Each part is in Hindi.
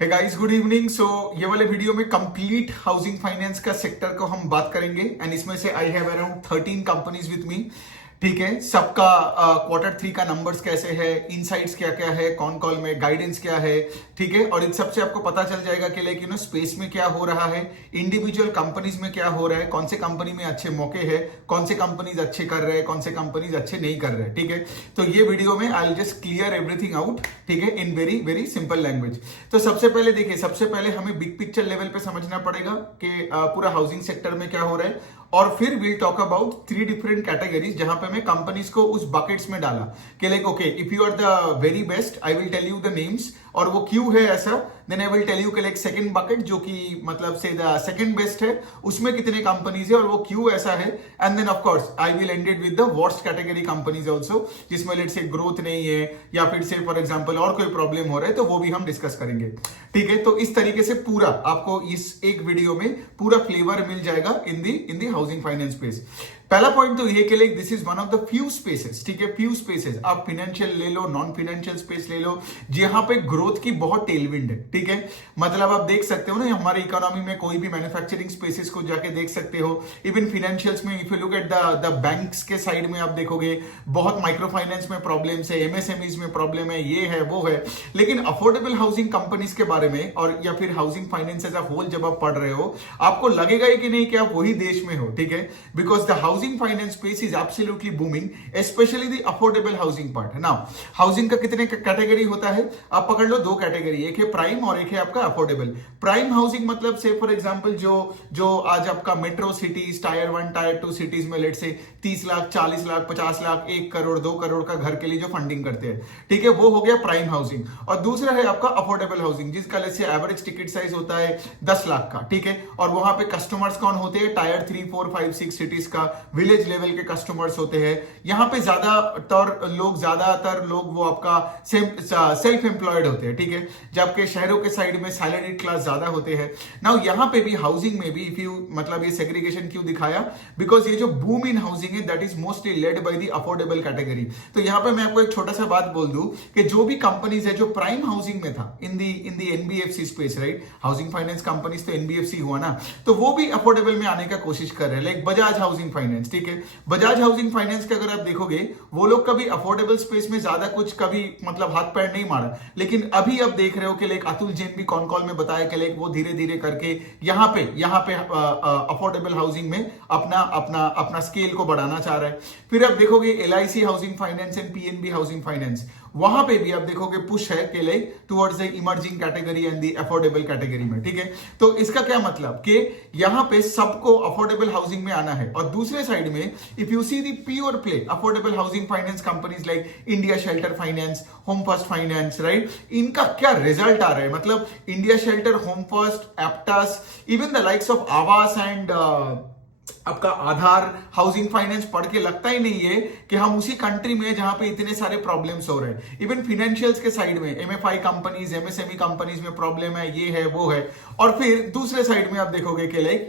हे गाइस, गुड इवनिंग। सो ये वाले वीडियो में कंप्लीट हाउसिंग फाइनेंस का सेक्टर को हम बात करेंगे एंड इसमें से I have around 13 companies with me. ठीक है, सबका Q3 का नंबर्स कैसे है, इनसाइट्स क्या क्या है, कौन कॉल में गाइडेंस क्या है। ठीक है, और इन सबसे आपको पता चल जाएगा कि लाइक स्पेस में क्या हो रहा है, इंडिविजुअल कंपनीज में क्या हो रहा है, कौन से कंपनी में अच्छे मौके हैं, कौन से कंपनीज अच्छे कर रहे हैं, कौन से कंपनीज अच्छे नहीं कर रहे हैं। ठीक है, तो ये वीडियो में I will just clear everything out. ठीक है, in very very simple language. तो सबसे पहले देखिए, सबसे पहले हमें बिग पिक्चर लेवल पे समझना पड़ेगा कि पूरा हाउसिंग सेक्टर में क्या हो रहा है, और फिर will talk about 3 different categories जहां पे मैं कंपनीज को उस बकेट्स में डाला कि like okay, if you are the very best I will tell you the names और वो क्यों है ऐसा। Then I will tell you कि लाइक सेकंड बकेट जो कि मतलब से द सेकंड बेस्ट है उसमें कितने कंपनीज है और वो क्यों ऐसा है। And then of course I will ended with the worst category companies also, जिसमें लेट्स से ग्रोथ नहीं है या फिर से फॉर एग्जांपल और कोई प्रॉब्लम हो रहा है, तो वो भी हम डिस्कस करेंगे। ठीक है, तो इस तरीके से पूरा आपको इस एक वीडियो में पूरा फ्लेवर मिल जाएगा इन दी हाउसिंग फाइनेंस स्पेस। पहला पॉइंट तो ये कि like this is one of the few spaces. ठीक है, फ्यू स्पेसेस, आप फाइनेंशियल ले लो, नॉन फाइनेंशियल स्पेस ले लो, जहां पे ग्रोथ की बहुत टेलविंड है। ठीक है, मतलब आप देख सकते हो ना, हमारे इकोनॉमी में कोई भी मैन्युफैक्चरिंग स्पेसेस को जाके देख सकते हो। इवन फाइनेंशियल्स में if you look at the banks के साइड में आप देखोगे बहुत माइक्रो फाइनेंस में प्रॉब्लम्स है, एमएसएमईज में प्रॉब्लम है, ये है वो है। लेकिन अफोर्डेबल हाउसिंग कंपनीज के बारे में और या फिर housing finance as a whole जब आप पढ़ रहे हो, आपको लगेगा ही कि नहीं कि आप वही देश में हो। ठीक है, because the housing finance space is absolutely booming, specially the affordable housing part. Now housing का कितने कैटेगरी होता है, आप पकड़ लो दो कैटेगरी, एक है प्राइम और एक है आपका अफोर्डेबल। प्राइम हाउसिंग मतलब से फॉर एग्जांपल जो आज आपका metro cities, tyre 1 tyre 2 cities में लेट से 30 लाख 40 लाख 50 लाख 1 करोड़ 2 करोड़ का घर के लिए जो फंडिंग करते हैं। ठीक है, वो हो गया प्राइम हाउसिंग। और दूसरा है आपका अफोर्डेबल हाउसिंग, जिसका लेट से एवरेज टिकट साइज होता है 10 लाख का। ठीक है, और वहां पे कस्टमर्स कौन होते हैं, टायर 3 4 5 6 सिटीज का विलेज लेवल के कस्टमर्स होते हैं। यहां पे ज्यादातर लोग वो आपका सेल्फ एम्प्लॉयड होते हैं। ठीक है, जबकि शहरों के साइड में सैलरीड क्लास ज्यादा होते हैं। नाउ यहां पे भी हाउसिंग में भी इफ यू मतलब ये सेग्रीगेशन क्यों दिखाया, बिकॉज ये जो बूम इन हाउसिंग है that is mostly led by the affordable category. तो यहां पे मैं आपको एक छोटा सा बात बोल दूं कि जो भी कंपनीज है जो प्राइम हाउसिंग में था in the NBFC space, right, housing finance companies तो एनबीएफसी हुआ ना, तो वो भी अफोर्डेबल में आने का कोशिश कर रहे हैं, लाइक बजाज हाउसिंग फाइनेंस। ठीक है, बजाज हाउसिंग फाइनेंस के अगर आप देखोगे वो लोग कभी अफोर्डेबल स्पेस में ज्यादा कुछ कभी मतलब हाथ पैर नहीं मारा, लेकिन अभी आप देख रहे हो कि लाइक अतुल जैन भी कॉन कॉल में बताया कि लाइक वो धीरे धीरे करके यहाँ पे अफोर्डेबल हाउसिंग में अपना स्केल को बढ़ाना चाह रहा है। फिर आप देखोगे LIC housing finance and PNB housing finance, वहां पे भी आप देखोगे पुश है कि like towards the emerging category and the affordable category में। ठीक है, तो इसका क्या मतलब कि यहां पे सबको अफोर्डेबल हाउसिंग में आना है। और दूसरे साइड में if you see the pure play affordable housing finance companies like India Shelter finance, Home first finance, right, इनका क्या रिजल्ट आ रहा है, मतलब India Shelter, Home First, Aptus, even the likes of Aavas and आपका आधार हाउसिंग फाइनेंस पढ़ के लगता ही नहीं है कि हम उसी कंट्री में जहां पे इतने सारे प्रॉब्लम्स हो रहे हैं। इवन फाइनेंशियल्स के साइड में एमएफआई कंपनीज, एमएसएमई कंपनीज में प्रॉब्लम है, ये है वो है। और फिर दूसरे साइड में आप देखोगे कि like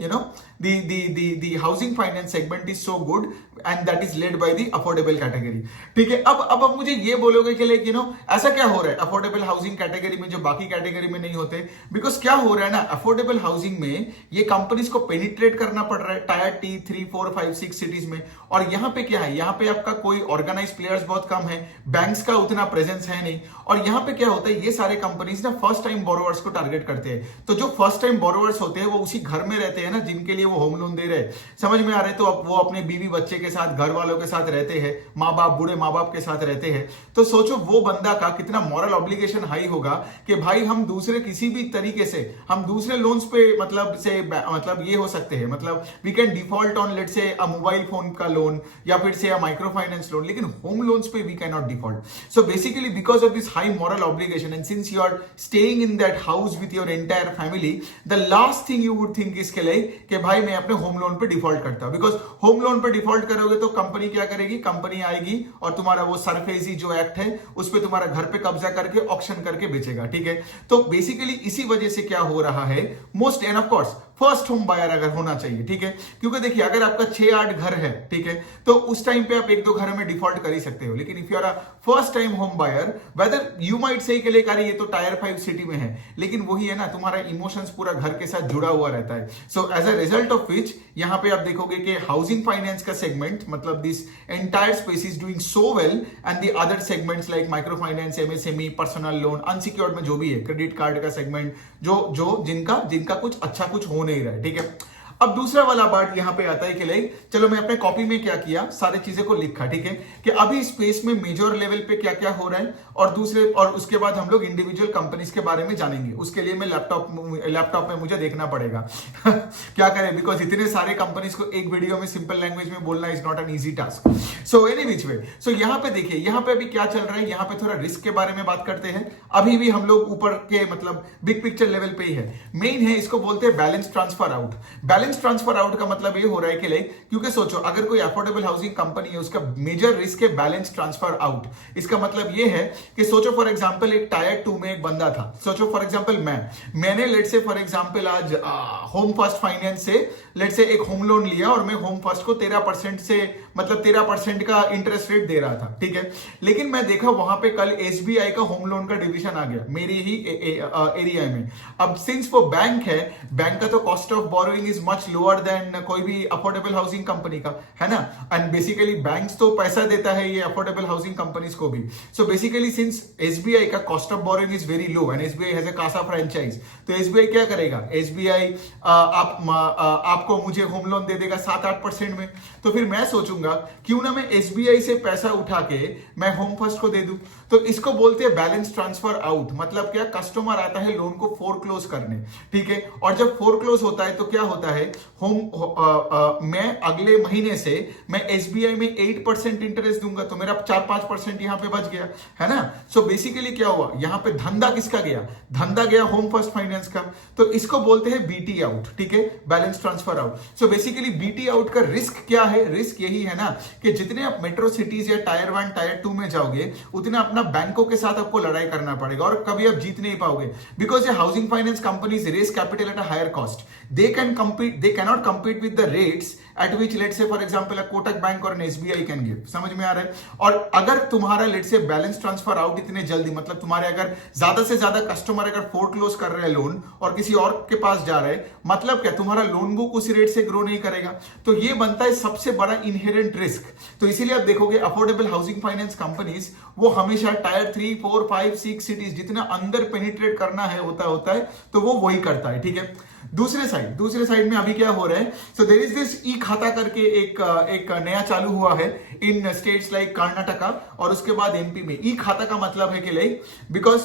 the housing finance segment is so good and that is led by the affordable category. ठीक है, अब मुझे ये बोलोगे कि लाइक ऐसा क्या हो रहा है अफोर्डेबल हाउसिंग कैटेगरी में जो बाकी कैटेगरी में नहीं होते, बिकॉज क्या हो रहा है ना, अफोर्डेबल हाउसिंग में ये कंपनीज को पेनिट्रेट करना पड़ रहा है टायर 3 4 5 6 सिटीज में। और यहां पे क्या है, यहां पे आपका कोई ऑर्गेनाइज प्लेयर्स बहुत कम है, बैंक्स का उतना प्रेजेंस है नहीं। और यहां पे क्या होता है, ये सारे कंपनीज ना फर्स्ट टाइम बोरोवर्स को टारगेट करते हैं। तो जो फर्स्ट टाइम बोरोवर्स होते हैं वो उसी घर में रहते हैं ना जिनके लिए वो होम लोन दे रहे हैं, समझ में आ रहे, तो वो अपने बीवी बच्चे के साथ, घर वालों के साथ रहते हैं, माँ बाप, बूढ़े माँ बाप के साथ रहते हैं। तो सोचो वो बंदा का कितना मॉरल ऑब्लिगेशन हाई होगा कि भाई हम दूसरे किसी भी तरीके से हम दूसरे लोन्स पे मतलब ये हो सकते हैं, मतलब we can default on let's say a mobile phone का लोन या फिर से अ माइक्रो फाइनेंस लोन, लेकिन होम लोन्स पे we can not default. So basically because of this high moral obligation and since you are staying in that house with your entire family, the last thing you would think इसके लिए कि भाई मैं अपने होम लोन पे डिफॉल्ट करता हूं। बिकॉज होम लोन पे डिफॉल्ट करोगे तो कंपनी क्या करेगी, कंपनी आएगी और तुम्हारा वो सरफेसी जो एक्ट है उस पे तुम्हारा घर पे कब्जा करके ऑक्शन करके बेचेगा। ठीक है, तो बेसिकली इसी वजह से क्या हो रहा है, most and of course first home buyer अगर होना चाहिए, ठीक है। क्योंकि देखिए अगर आपका 6-8 घर है, ठीक है, तो उस टाइम पे आप 1-2 घर में डिफॉल्ट कर ही सकते हो। लेकिन if you are a first time home buyer, whether you might say कि लेकर ये तो टायर 5 सिटी में है, लेकिन वही है ना, तुम्हारा इमोशंस पूरा घर के साथ जुड़ा हुआ रहता है। So as a result of which यहां पे आप देखोगे कि हाउसिंग फाइनेंस का सेगमेंट, मतलब this entire space is doing so well, and the other segments like micro finance, MSME, personal loan, unsecured में जो भी है, क्रेडिट कार्ड का सेगमेंट, जो जिनका कुछ अच्छा कुछ हो नहीं रहा है, ठीक है। अब दूसरा वाला पार्ट यहां पे आता है कि लाइक चलो मैं अपने कॉपी में क्या किया, सारी चीजें को लिखा, ठीक है, कि अभी स्पेस में मेजर लेवल पे क्या क्या हो रहा है, और उसके बाद हम लोग इंडिविजुअल कंपनीज के बारे में जानेंगे। उसके लिए मैं लैपटॉप में मुझे देखना पड़ेगा क्या करें, बिकॉज इतने सारे कंपनीज को एक वीडियो में सिंपल लैंग्वेज में बोलना is not an easy task. So any which way, so यहां पे देखिए, यहां पे अभी क्या चल रहा है, यहां पे थोड़ा रिस्क के बारे में बात करते हैं। अभी भी हम लोग ऊपर के मतलब बिग पिक्चर लेवल पे ही है। मेन है, इसको बोलते हैं balance transfer out. Balance transfer out का मतलब ये हो रहा है कि लाइक, क्योंकि सोचो अगर कोई अफोर्डेबल हाउसिंग कंपनी है, उसका मेजर रिस्क है बैलेंस ट्रांसफर आउट। इसका मतलब ये है कि सोचो फॉर एग्जांपल एक टायर 2 में एक बंदा था, सोचो फॉर एग्जांपल मैंने लेट से फॉर एग्जांपल आज होम फर्स्ट फाइनेंस से लेट से एक होम लोन लिया, और मैं होम फर्स्ट को 13% से मतलब 13% का इंटरेस्ट रेट दे रहा था, ठीक है। लेकिन मैं देखा वहां पे कल एसबीआई का होम लोन का डिवीजन आ गया मेरी ही एरिया में। अब सिंस वो बैंक है, बैंक का तो cost of borrowing is much lower than कोई भी अफोर्डेबल हाउसिंग कंपनी का, है ना। एंड बेसिकली बैंक्स तो पैसा देता है ये अफोर्डेबल हाउसिंग कंपनीज को भी। सो बेसिकली सिंस एसबीआई का cost of borrowing is very low and SBI has a CASA franchise, तो एसबीआई क्या करेगा, एसबीआई आपको मुझे होम लोन दे देगा 7-8% में। तो फिर मैं सोचूंगा क्यों ना मैं एसबीआई से पैसा उठा के मैं होम फर्स्ट को दे दूं। तो इसको बोलते हैं बैलेंस ट्रांसफर आउट। मतलब क्या, कस्टमर आता है लोन को फोरक्लोज करने, ठीक है, और जब फोरक्लोज होता है तो क्या होता है, मैं अगले महीने से मैं एसबीआई में 8% इंटरेस्ट दूंगा, तो मेरा 4-5% यहां पे बच गया, है ना। सो बेसिकली क्या हुआ, यहां पे धंधा किसका गया, धंधा गया होम फर्स्ट फाइनेंस का। तो इसको बोलते हैं बीटी आउट, ठीक है, balance transfer out. So basically BT out का रिस्क क्या है, रिस्क यही है ना कि जितने आप मेट्रो सिटीज या टायर 1 टायर 2 में जाओगे, उतने अपना बैंकों के साथ आपको लड़ाई करना पड़ेगा, और कभी आप जीत नहीं पाओगे, बिकॉज ये housing finance companies raise capital at a higher cost. They cannot compete with the rates at which let's say for example a Kotak Bank और an SBI can give। समझ में आ रहा है। और अगर तुम्हारा let's say balance transfer out इतने जल्दी, मतलब तुम्हारे अगर ज्यादा से ज्यादा कस्टमर अगर फोरक्लोज कर रहे हैं लोन और किसी और के पास जा रहे हैं, मतलब क्या, तुम्हारा लोन बुक उसी रेट से ग्रो नहीं करेगा। तो ये बनता है सबसे बड़ा इनहेरेंट रिस्क। तो इसीलिए आप देखोगे अफोर्डेबल हाउसिंग फाइनेंस कंपनीज वो हमेशा टायर 3, 4, 5, 6 सिटीज जितना अंदर पेनिट्रेट करना है होता है तो वो वही करता है, ठीक है। दूसरे साइड में अभी क्या हो रहा है, सो देयर इज दिस ई खाता करके एक नया चालू हुआ है इन स्टेट्स लाइक कर्नाटका और उसके बाद एमपी में। ई खाता का मतलब है कि लाइक बिकॉज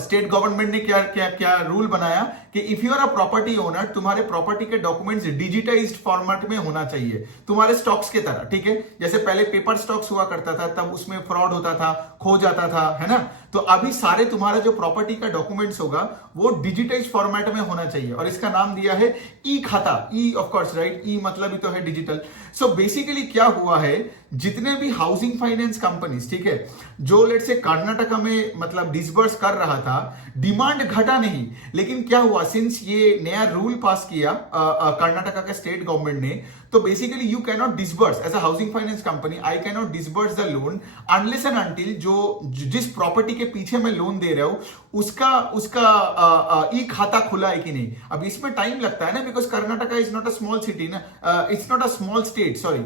स्टेट गवर्नमेंट ने क्या रूल बनाया कि if you are a property owner, तुम्हारे प्रॉपर्टी के डॉक्यूमेंट्स डिजिटाइज्ड फॉर्मेट में होना चाहिए, तुम्हारे स्टॉक्स के तरह, ठीक है। जैसे पहले पेपर स्टॉक्स हुआ करता था, तब उसमें फ्रॉड होता था, खो जाता था, है ना। तो अभी सारे तुम्हारा जो प्रॉपर्टी का डॉक्यूमेंट्स होगा वो डिजिटाइज्ड फॉर्मेट में होना चाहिए, और इसका नाम दिया है ई खाता। ई ऑफ कोर्स राइट, ई मतलब ही तो है डिजिटल। सो बेसिकली क्या हुआ है, जितने भी हाउसिंग फाइनेंस कंपनीज, ठीक है, जो लेट से कर्नाटका में मतलब डिसबर्स कर रहा था, डिमांड घटा नहीं, लेकिन क्या हुआ, सिंस ये नया रूल पास किया कर्नाटका के स्टेट गवर्नमेंट ने, तो basically you can not disburse as a housing finance company, I can not disburse the loan unless and until जिस प्रॉपर्टी के पीछे मैं लोन दे रहा हूं उसका ई खाता खुला है कि नहीं। अब इसमें टाइम लगता है ना, because Karnataka is not a small city ना, it's not a small state, sorry,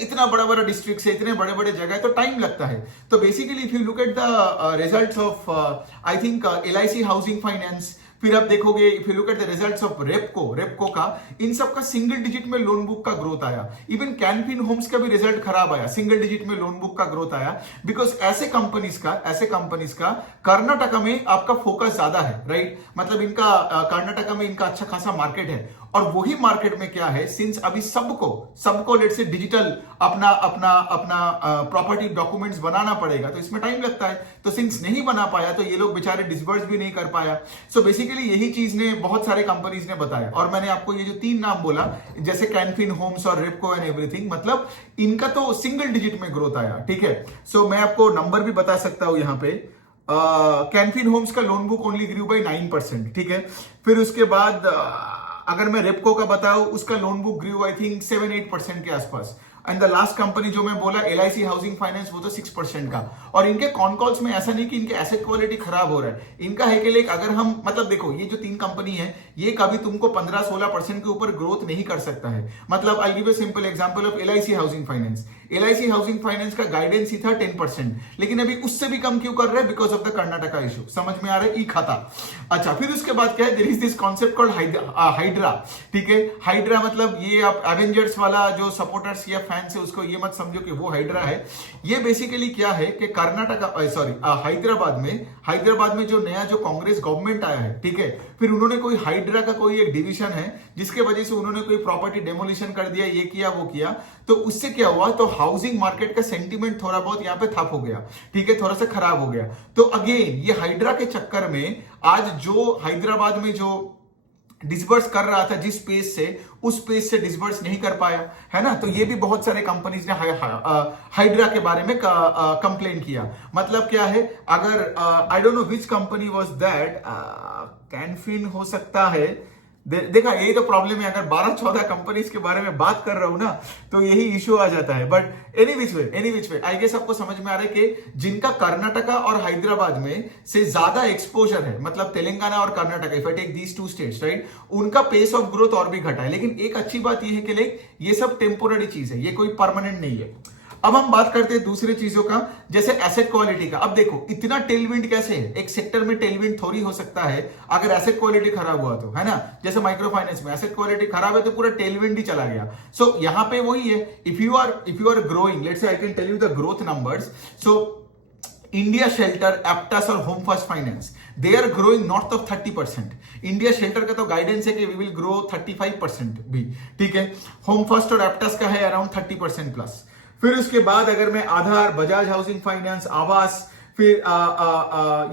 इतना बड़ा डिस्ट्रिक्ट से इतने बड़े जगह है, तो टाइम लगता है। तो basically if you look at the results of I think LIC housing finance, फिर आप देखोगे if you look at the results of Repco का, इन सब का सिंगल डिजिट में लोन बुक का ग्रोथ आया। इवन कैनफिन होम्स का भी रिजल्ट खराब आया, सिंगल डिजिट में लोन बुक का ग्रोथ आया, बिकॉज ऐसे कंपनीज का कर्नाटका में आपका फोकस ज्यादा है, राइट। मतलब इनका कर्नाटका में इनका अच्छा खासा मार्केट है, और वही मार्केट में क्या है, सिंस अभी सबको लेट से डिजिटल अपना प्रॉपर्टी डॉक्यूमेंट्स बनाना पड़ेगा, तो इसमें टाइम लगता है। तो सिंस नहीं बना पाया तो ये लोग बेचारे डिसबर्स भी नहीं कर पाया। सो बेसिकली यही चीज ने बहुत सारे कंपनीज ने बताया, और मैंने आपको ये जो 3 नाम बोला, जैसे कैनफिन होम्स और रेपको एंड एवरीथिंग, मतलब इनका तो सिंगल डिजिट में ग्रोथ आया, ठीक है। सो मैं आपको नंबर भी बता सकता हूं यहां पे। कैनफिन होम्स का loan book only grew by 9%, ठीक है। फिर उसके बाद अगर मैं रेपको का बताऊं, उसका loan book grew I think 7-8% के आसपास। एंड द लास्ट कंपनी जो मैं बोला LIC हाउसिंग फाइनेंस, वो तो 6% का। और इनके कॉन कॉल्स में ऐसा नहीं कि इनके एसेट क्वालिटी खराब हो रहा है, इनका है कि लाइक अगर हम मतलब देखो ये जो 3 कंपनी है ये कभी तुमको 15-16% के ऊपर ग्रोथ नहीं कर सकता है। मतलब I give a simple example of LIC housing finance. LIC housing finance का गाइडेंस ही था 10%, लेकिन अभी उससे भी कम क्यों कर रहा है? Because of the Karnataka issue. समझ में आ रहा है? ई खाता। अच्छा, फिर उसके बाद क्या है, there is this concept called HYDRA. ठीक है, हाइड्रा मतलब ये आप एवेंजर्स वाला जो सपोर्टर्स या फैंस है उसको ये मत समझो कि वो हाइड्रा है। ये बेसिकली क्या है कि कर्नाटका सॉरी हैदराबाद में जो नया जो कांग्रेस गवर्नमेंट आया है, ठीक है, फिर उन्होंने कोई हाइड्रा का कोई एक डिवीजन है जिसके वजह से उन्होंने कोई प्रॉपर्टी डेमोलिशन कर दिया, ये किया वो किया। तो उससे क्या हुआ, तो हाउसिंग मार्केट का सेंटीमेंट थोड़ा बहुत यहाँ पे ठप हो गया, ठीक है, थोड़ा सा खराब हो गया। तो अगेन ये हाइड्रा के चक्कर में आज जो हैदराबाद में जो डिसबर्स कर रहा था जिस पेस से, उस पेस से डिसबर्स नहीं कर पाया, है ना। तो ये भी बहुत सारे कंपनीज ने हाइड्रा के बारे में कंप्लेन किया। मतलब क्या है, अगर I don't know which company was that, Canfin हो सकता है। देखा, यही तो प्रॉब्लम है, अगर 12-14 कंपनीज के बारे में बात कर रहा हूं ना तो यही इश्यू आ जाता है। But any which way I guess आपको समझ में आ रहा है कि जिनका कर्नाटका और हैदराबाद में से ज्यादा एक्सपोजर है, मतलब तेलंगाना और Karnataka, if I take these 2 states, right, उनका पेस ऑफ ग्रोथ और भी घटा है। लेकिन एक अच्छी बात यह है कि लाइक ये सब टेम्पोररी चीज है, ये कोई परमानेंट नहीं है। अब हम बात करते हैं दूसरी चीजों का, जैसे एसेट क्वालिटी का। अब देखो इतना टेलविंड कैसे है, एक सेक्टर में टेलविंड थोड़ी हो सकता है अगर एसेट क्वालिटी खराब हुआ तो, है ना। जैसे माइक्रो फाइनेंस में एसेट क्वालिटी खराब है तो पूरा टेलविंड ही चला गया। सो यहां पे वही है, if you are growing, let's say I can tell you the growth numbers. So India Shelter, Aptus और Home first finance, they are growing north of 30%। India Shelter का तो गाइडेंस है कि वी विल ग्रो 35% भी, ठीक है। होम फर्स्ट और एप्टास का है अराउंड 30% प्लस। फिर उसके बाद अगर मैं आधार, बजाज हाउसिंग फाइनेंस, आवास, फिर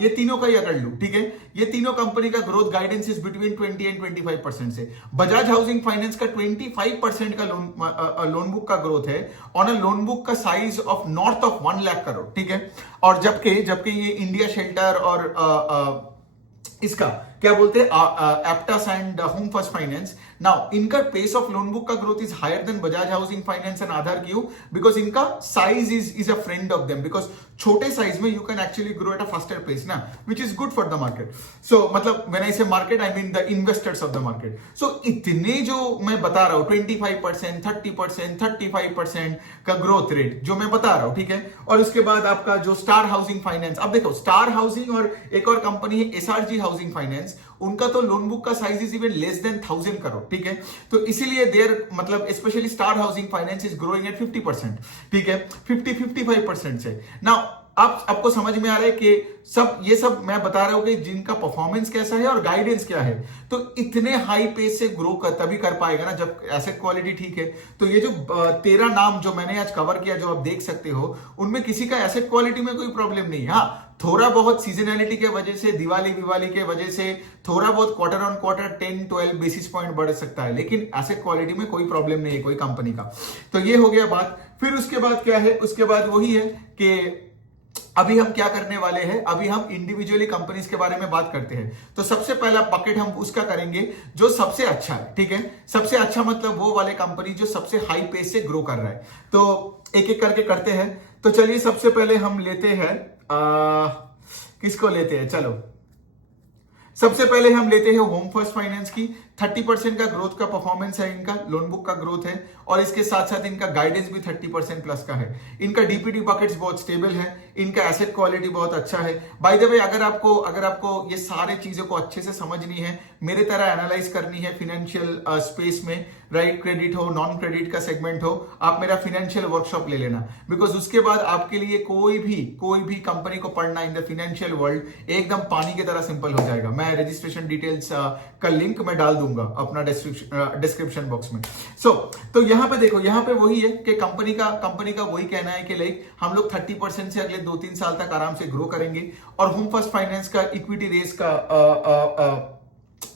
ये तीनों का ही अगर लूं, ठीक है, ये तीनों कंपनी का growth guidance is between 20 and 25% से। बजाज हाउसिंग फाइनेंस का 25% का लोन बुक का ग्रोथ है ऑन अ लोन बुक का size of north of 1 lakh crore, ठीक है। और जबकि ये इंडिया शेल्टर और इसका क्या बोलते हैं, Aptus and Home first finance, now इनका पेस ऑफ लोन बुक का growth is higher than Bajaj housing finance and Aadhar. क्यों? बिकॉज इनका size is a friend of them, because छोटे साइज में you can actually grow at a faster pace ना, which is good for the market. So मतलब when I say market I mean the investors of the market. So इतने जो मैं बता रहा हूं 25%, 30%, 35% का ग्रोथ रेट जो मैं बता रहा हूं, ठीक है। और उसके बाद आपका जो स्टार हाउसिंग फाइनेंस, अब देखो स्टार हाउसिंग और एक और कंपनी है SRG हाउसिंग फाइनेंस, उनका तो लोन बुक का size is even less than 1000 crore, ठीक है। तो इसीलिए देयर मतलब specially star housing finance is growing eight 50%, ठीक है, 50-55% से। नाउ आपको समझ में आ रहा है कि ये सब मैं बता रहा हूं कि जिनका परफॉर्मेंस कैसा है और गाइडेंस क्या है। तो इतने हाई पेस से ग्रो तभी कर पाएगा ना जब एसेट क्वालिटी ठीक है। तो ये जो 13 नाम जो मैंने आज कवर किया, जो आप देख सकते हो, उनमें किसी का एसेट क्वालिटी में कोई प्रॉब्लम नहीं है। हाँ, थोड़ा बहुत सीजनैलिटी के वजह से, दिवाली के वजह से थोड़ा बहुत quarter on quarter 10-12 basis point बढ़ सकता है, लेकिन एसेट क्वालिटी में कोई प्रॉब्लम नहीं है कोई कंपनी का। तो ये हो गया बात। फिर उसके बाद क्या है, उसके बाद वही है कि अभी हम क्या करने वाले हैं, अभी हम इंडिविजुअली कंपनीज के बारे में बात करते हैं। तो सबसे पहला पॉकेट हम उसका करेंगे जो सबसे अच्छा है, ठीक है। सबसे अच्छा मतलब वो वाले कंपनी जो सबसे हाई पेस से ग्रो कर रहा है। तो एक एक करके करते हैं। तो चलिए सबसे पहले हम लेते हैं किसको लेते हैं, चलो सबसे पहले हम लेते हैं होम फर्स्ट फाइनेंस की। 30% का ग्रोथ का परफॉर्मेंस है इनका, लोन बुक का ग्रोथ है, और इसके साथ साथ इनका गाइडेंस भी 30% प्लस का है। इनका डीपीटी बकेट्स बहुत स्टेबल है, इनका एसेट क्वालिटी बहुत अच्छा है। बाय द वे, अगर आपको ये सारे चीजों को अच्छे से समझनी है, मेरे तरह एनालाइज करनी है फिनेंशियल स्पेस में, राइट, क्रेडिट हो, नॉन क्रेडिट का सेगमेंट हो, आप मेरा फिनेंशियल वर्कशॉप ले लेना। बिकॉज उसके बाद आपके लिए कोई भी कंपनी को पढ़ना इन द फिनेंशियल वर्ल्ड एकदम पानी की तरह सिंपल हो जाएगा। मैं रजिस्ट्रेशन डिटेल्स का लिंक मैं डाल दूंगा अपना डिस्क्रिप्शन बॉक्स में। तो यहां पे देखो, यहां पे वही है कि कंपनी का वही कहना है कि लाइक हम लोग 30% से अगले 2-3 साल तक आराम से ग्रो करेंगे। और होम फर्स्ट फाइनेंस का इक्विटी रेस का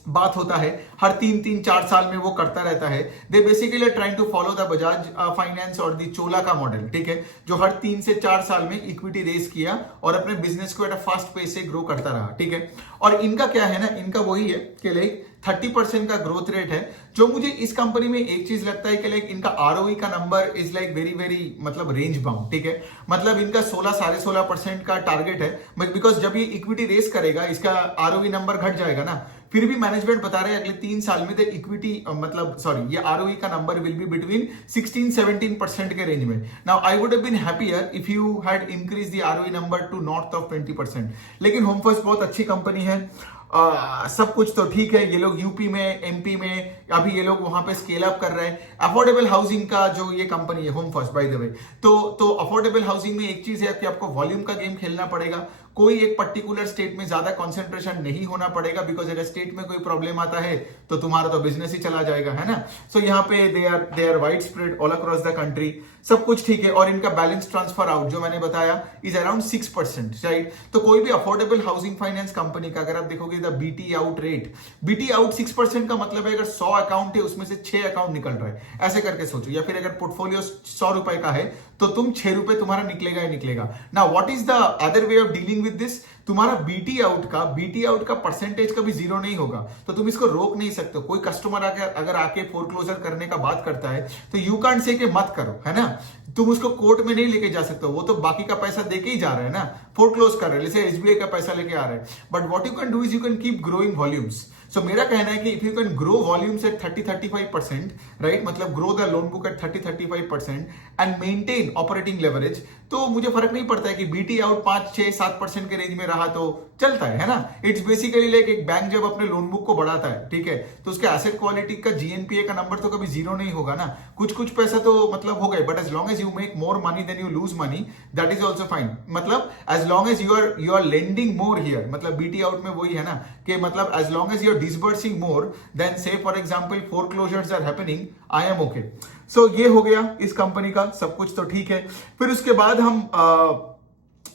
बात होता है, हर 3-4 साल में वो करता रहता है। They basically trying to follow the Bajaj Finance और द चोला का मॉडल, ठीक है, जो हर 3 से 4 साल में इक्विटी रेस किया और अपने बिजनेस को एट अ फास्ट पेस से ग्रो करता रहा, ठीक है। और इनका क्या है ना, इनका वही है कि लाइक 30% का ग्रोथ रेट है। जो मुझे इस कंपनी में एक चीज लगता है कि लाइक इनका आरओई का number is like very very मतलब रेंज बाउंड, ठीक है। मतलब इनका 16-16.5% का टारगेट है, बिकॉज जब ये इक्विटी रेस करेगा इसका आरओई नंबर घट जाएगा ना। फिर भी मैनेजमेंट बता रहे हैं अगले 3 साल में इक्विटी मतलब सॉरी ये आरओई का नंबर विल बी बिटवीन 16-17% के रेंज में। Now I would have been happier if you had increase the ROE number to north of 20%। लेकिन होम फर्स्ट बहुत अच्छी कंपनी है, सब कुछ तो ठीक है। ये लोग यूपी में, एमपी में अभी ये लोग वहां पे स्केल अप कर रहे हैं। अफोर्डेबल हाउसिंग का जो ये कंपनी है home first by the way, तो अफोर्डेबल हाउसिंग में एक चीज है कि आपको वॉल्यूम का गेम खेलना पड़ेगा। कोई एक पर्टिकुलर स्टेट में ज्यादा कंसंट्रेशन नहीं होना पड़ेगा, बिकॉज अगर स्टेट में कोई प्रॉब्लम आता है तो तुम्हारा तो बिजनेस ही चला जाएगा, है ना। सो यहाँ पे they are wide spread all across the country, सब कुछ ठीक है। और इनका बैलेंस ट्रांसफर आउट जो मैंने बताया इज अराउंड 6%, राइट। तो कोई भी अफोर्डेबल हाउसिंग फाइनेंस कंपनी का अगर आप देखोगे the BT out rate, BT out 6% का मतलब है अगर 100 अकाउंट है उसमें से 6 अकाउंट निकल रहा है, ऐसे करके सोचो। या फिर अगर पोर्टफोलियो 100 रुपए का है तो तुम 6 रुपए तुम्हारा निकलेगा ही निकलेगा। Now what is the other way of dealing with this, तुम्हारा बीटी आउट का परसेंटेज कभी जीरो नहीं होगा, तो तुम इसको रोक नहीं सकते। कोई कस्टमर अगर आके फोरक्लोजर करने का बात करता है तो यू कांट से कि मत करो, है ना। तुम उसको कोर्ट में नहीं लेके जा सकते हो, वो तो बाकी का पैसा देके ही जा रहा है ना, फोरक्लोज कर रहे हैं, जैसे एसबीआई का पैसा लेके आ रहा है। But what you can do is you can keep growing volumes. So मेरा कहना है कि if you can grow volumes at 30-35%, right, मतलब grow the loan book at 30-35% and maintain operating leverage, तो मुझे फर्क नहीं पड़ता है कि बीटी आउट 5-6-7% के रेंज में रहा तो चलता है ना। इट्स बेसिकली लाइक एक बैंक जब अपने लोन बुक को बढ़ाता है, ठीक है, तो उसके एसेट क्वालिटी का जीएनपीए का नंबर तो कभी जीरो नहीं होगा ना। कुछ पैसा तो मतलब हो गए, but as long as you make more money than you lose money, that is also fine. मतलब as long as you are lending more here, मतलब बीटी आउट में वही है ना कि मतलब as long as you are disbursing more then say for example foreclosures are happening, I am okay. So ये हो गया इस कंपनी का, सब कुछ तो ठीक है। फिर उसके बाद हम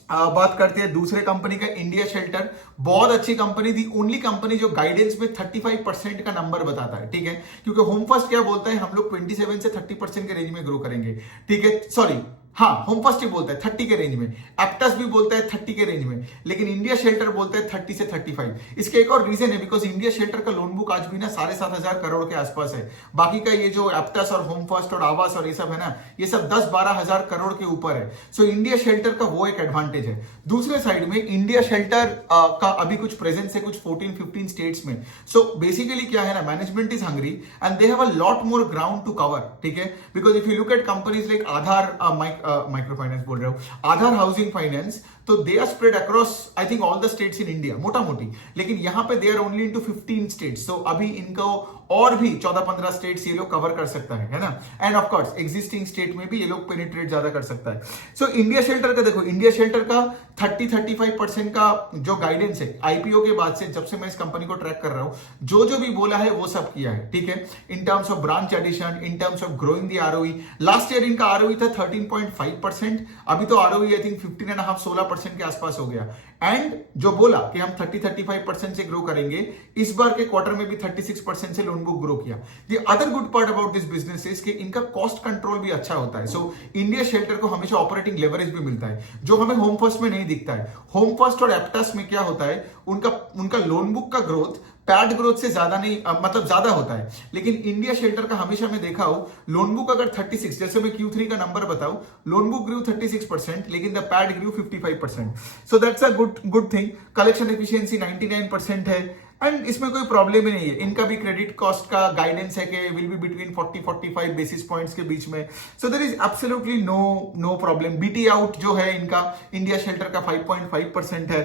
बात करते हैं दूसरे कंपनी का, इंडिया शेल्टर। बहुत अच्छी कंपनी थी, ओनली कंपनी जो गाइडेंस में 35% का नंबर बताता है, ठीक है। क्योंकि होम फर्स्ट क्या बोलता है, हम लोग 27 से 30% के रेंज में ग्रो करेंगे, ठीक है। सॉरी, हाँ, होम फर्स्ट ही बोलता है 30 के रेंज में, एप्टस भी बोलता है 30 के रेंज में, लेकिन इंडिया शेल्टर बोलता है 30 से 35। इसके एक और रीजन है, बिकॉज इंडिया शेल्टर का लोन बुक आज भी ना 7,500 करोड़ के आसपास है। बाकी का ये जो एप्टस और होम फर्स्ट और आवास और ये सब है ना, ये सब 10-12 हजार करोड़ के ऊपर है। सो इंडिया शेल्टर का वो एक एडवांटेज है। दूसरे साइड में इंडिया शेल्टर का अभी कुछ प्रेजेंस है कुछ 14-15 स्टेट्स में। सो बेसिकली क्या है ना, management is hungry and they have a lot more ground to cover, ठीक है। Because if you look at companies like Aadhaar micro finance बोल रहे हो, आधार हाउसिंग फाइनेंस, तो they are spread across I think all the states in India मोटा मोटी, लेकिन यहां पे they are only into 15 states. So अभी इनको और भी 14-15 स्टेट्स ये लोग कवर कर सकता है ना। And of course existing state में भी ये लोग पेनिट्रेट ज्यादा कर सकता है। सो इंडिया शेल्टर का देखो, इंडिया शेल्टर का 30-35% का जो गाइडेंस है आईपीओ के बाद से, जब से मैं इस कंपनी को ट्रैक कर रहा हूं, जो भी बोला है वो सब किया है, ठीक है। In terms of branch addition, in terms of growing the ROE, last year इनका आरओई था 13.5%, अभी तो आरओई आई थिंक 15.5-16% के आसपास हो गया। एंड जो बोला कि हम 30-35% से ग्रो करेंगे, इस बार के क्वार्टर में भी 36% से लोन बुक ग्रो किया। The other good part about this business is कि इनका कॉस्ट कंट्रोल भी अच्छा होता है। सो इंडिया शेल्टर को हमेशा ऑपरेटिंग लेवरेज भी मिलता है, जो हमें होम फर्स्ट में नहीं दिखता है। होम फर्स्ट और एप्टस में क्या होता है, उनका लोन बुक का ग्रोथ पैड ग्रोथ से ज्यादा नहीं, मतलब ज्यादा होता है। लेकिन इंडिया शेल्टर का हमेशा मैं देखा हूं, लोन बुक अगर 36, जैसे मैं Q3 का नंबर बताऊं, लोन बुक ग्रू 36%, लेकिन the pad grew 55%। So that's a good thing. Collection efficiency 99% है एंड इसमें कोई प्रॉब्लम ही नहीं है। इनका भी क्रेडिट कॉस्ट का गाइडेंस है कि will be between 40-45 basis points के बीच में। So there is absolutely no problem. B T out है इनका इंडिया शेल्टर का 5.5% है।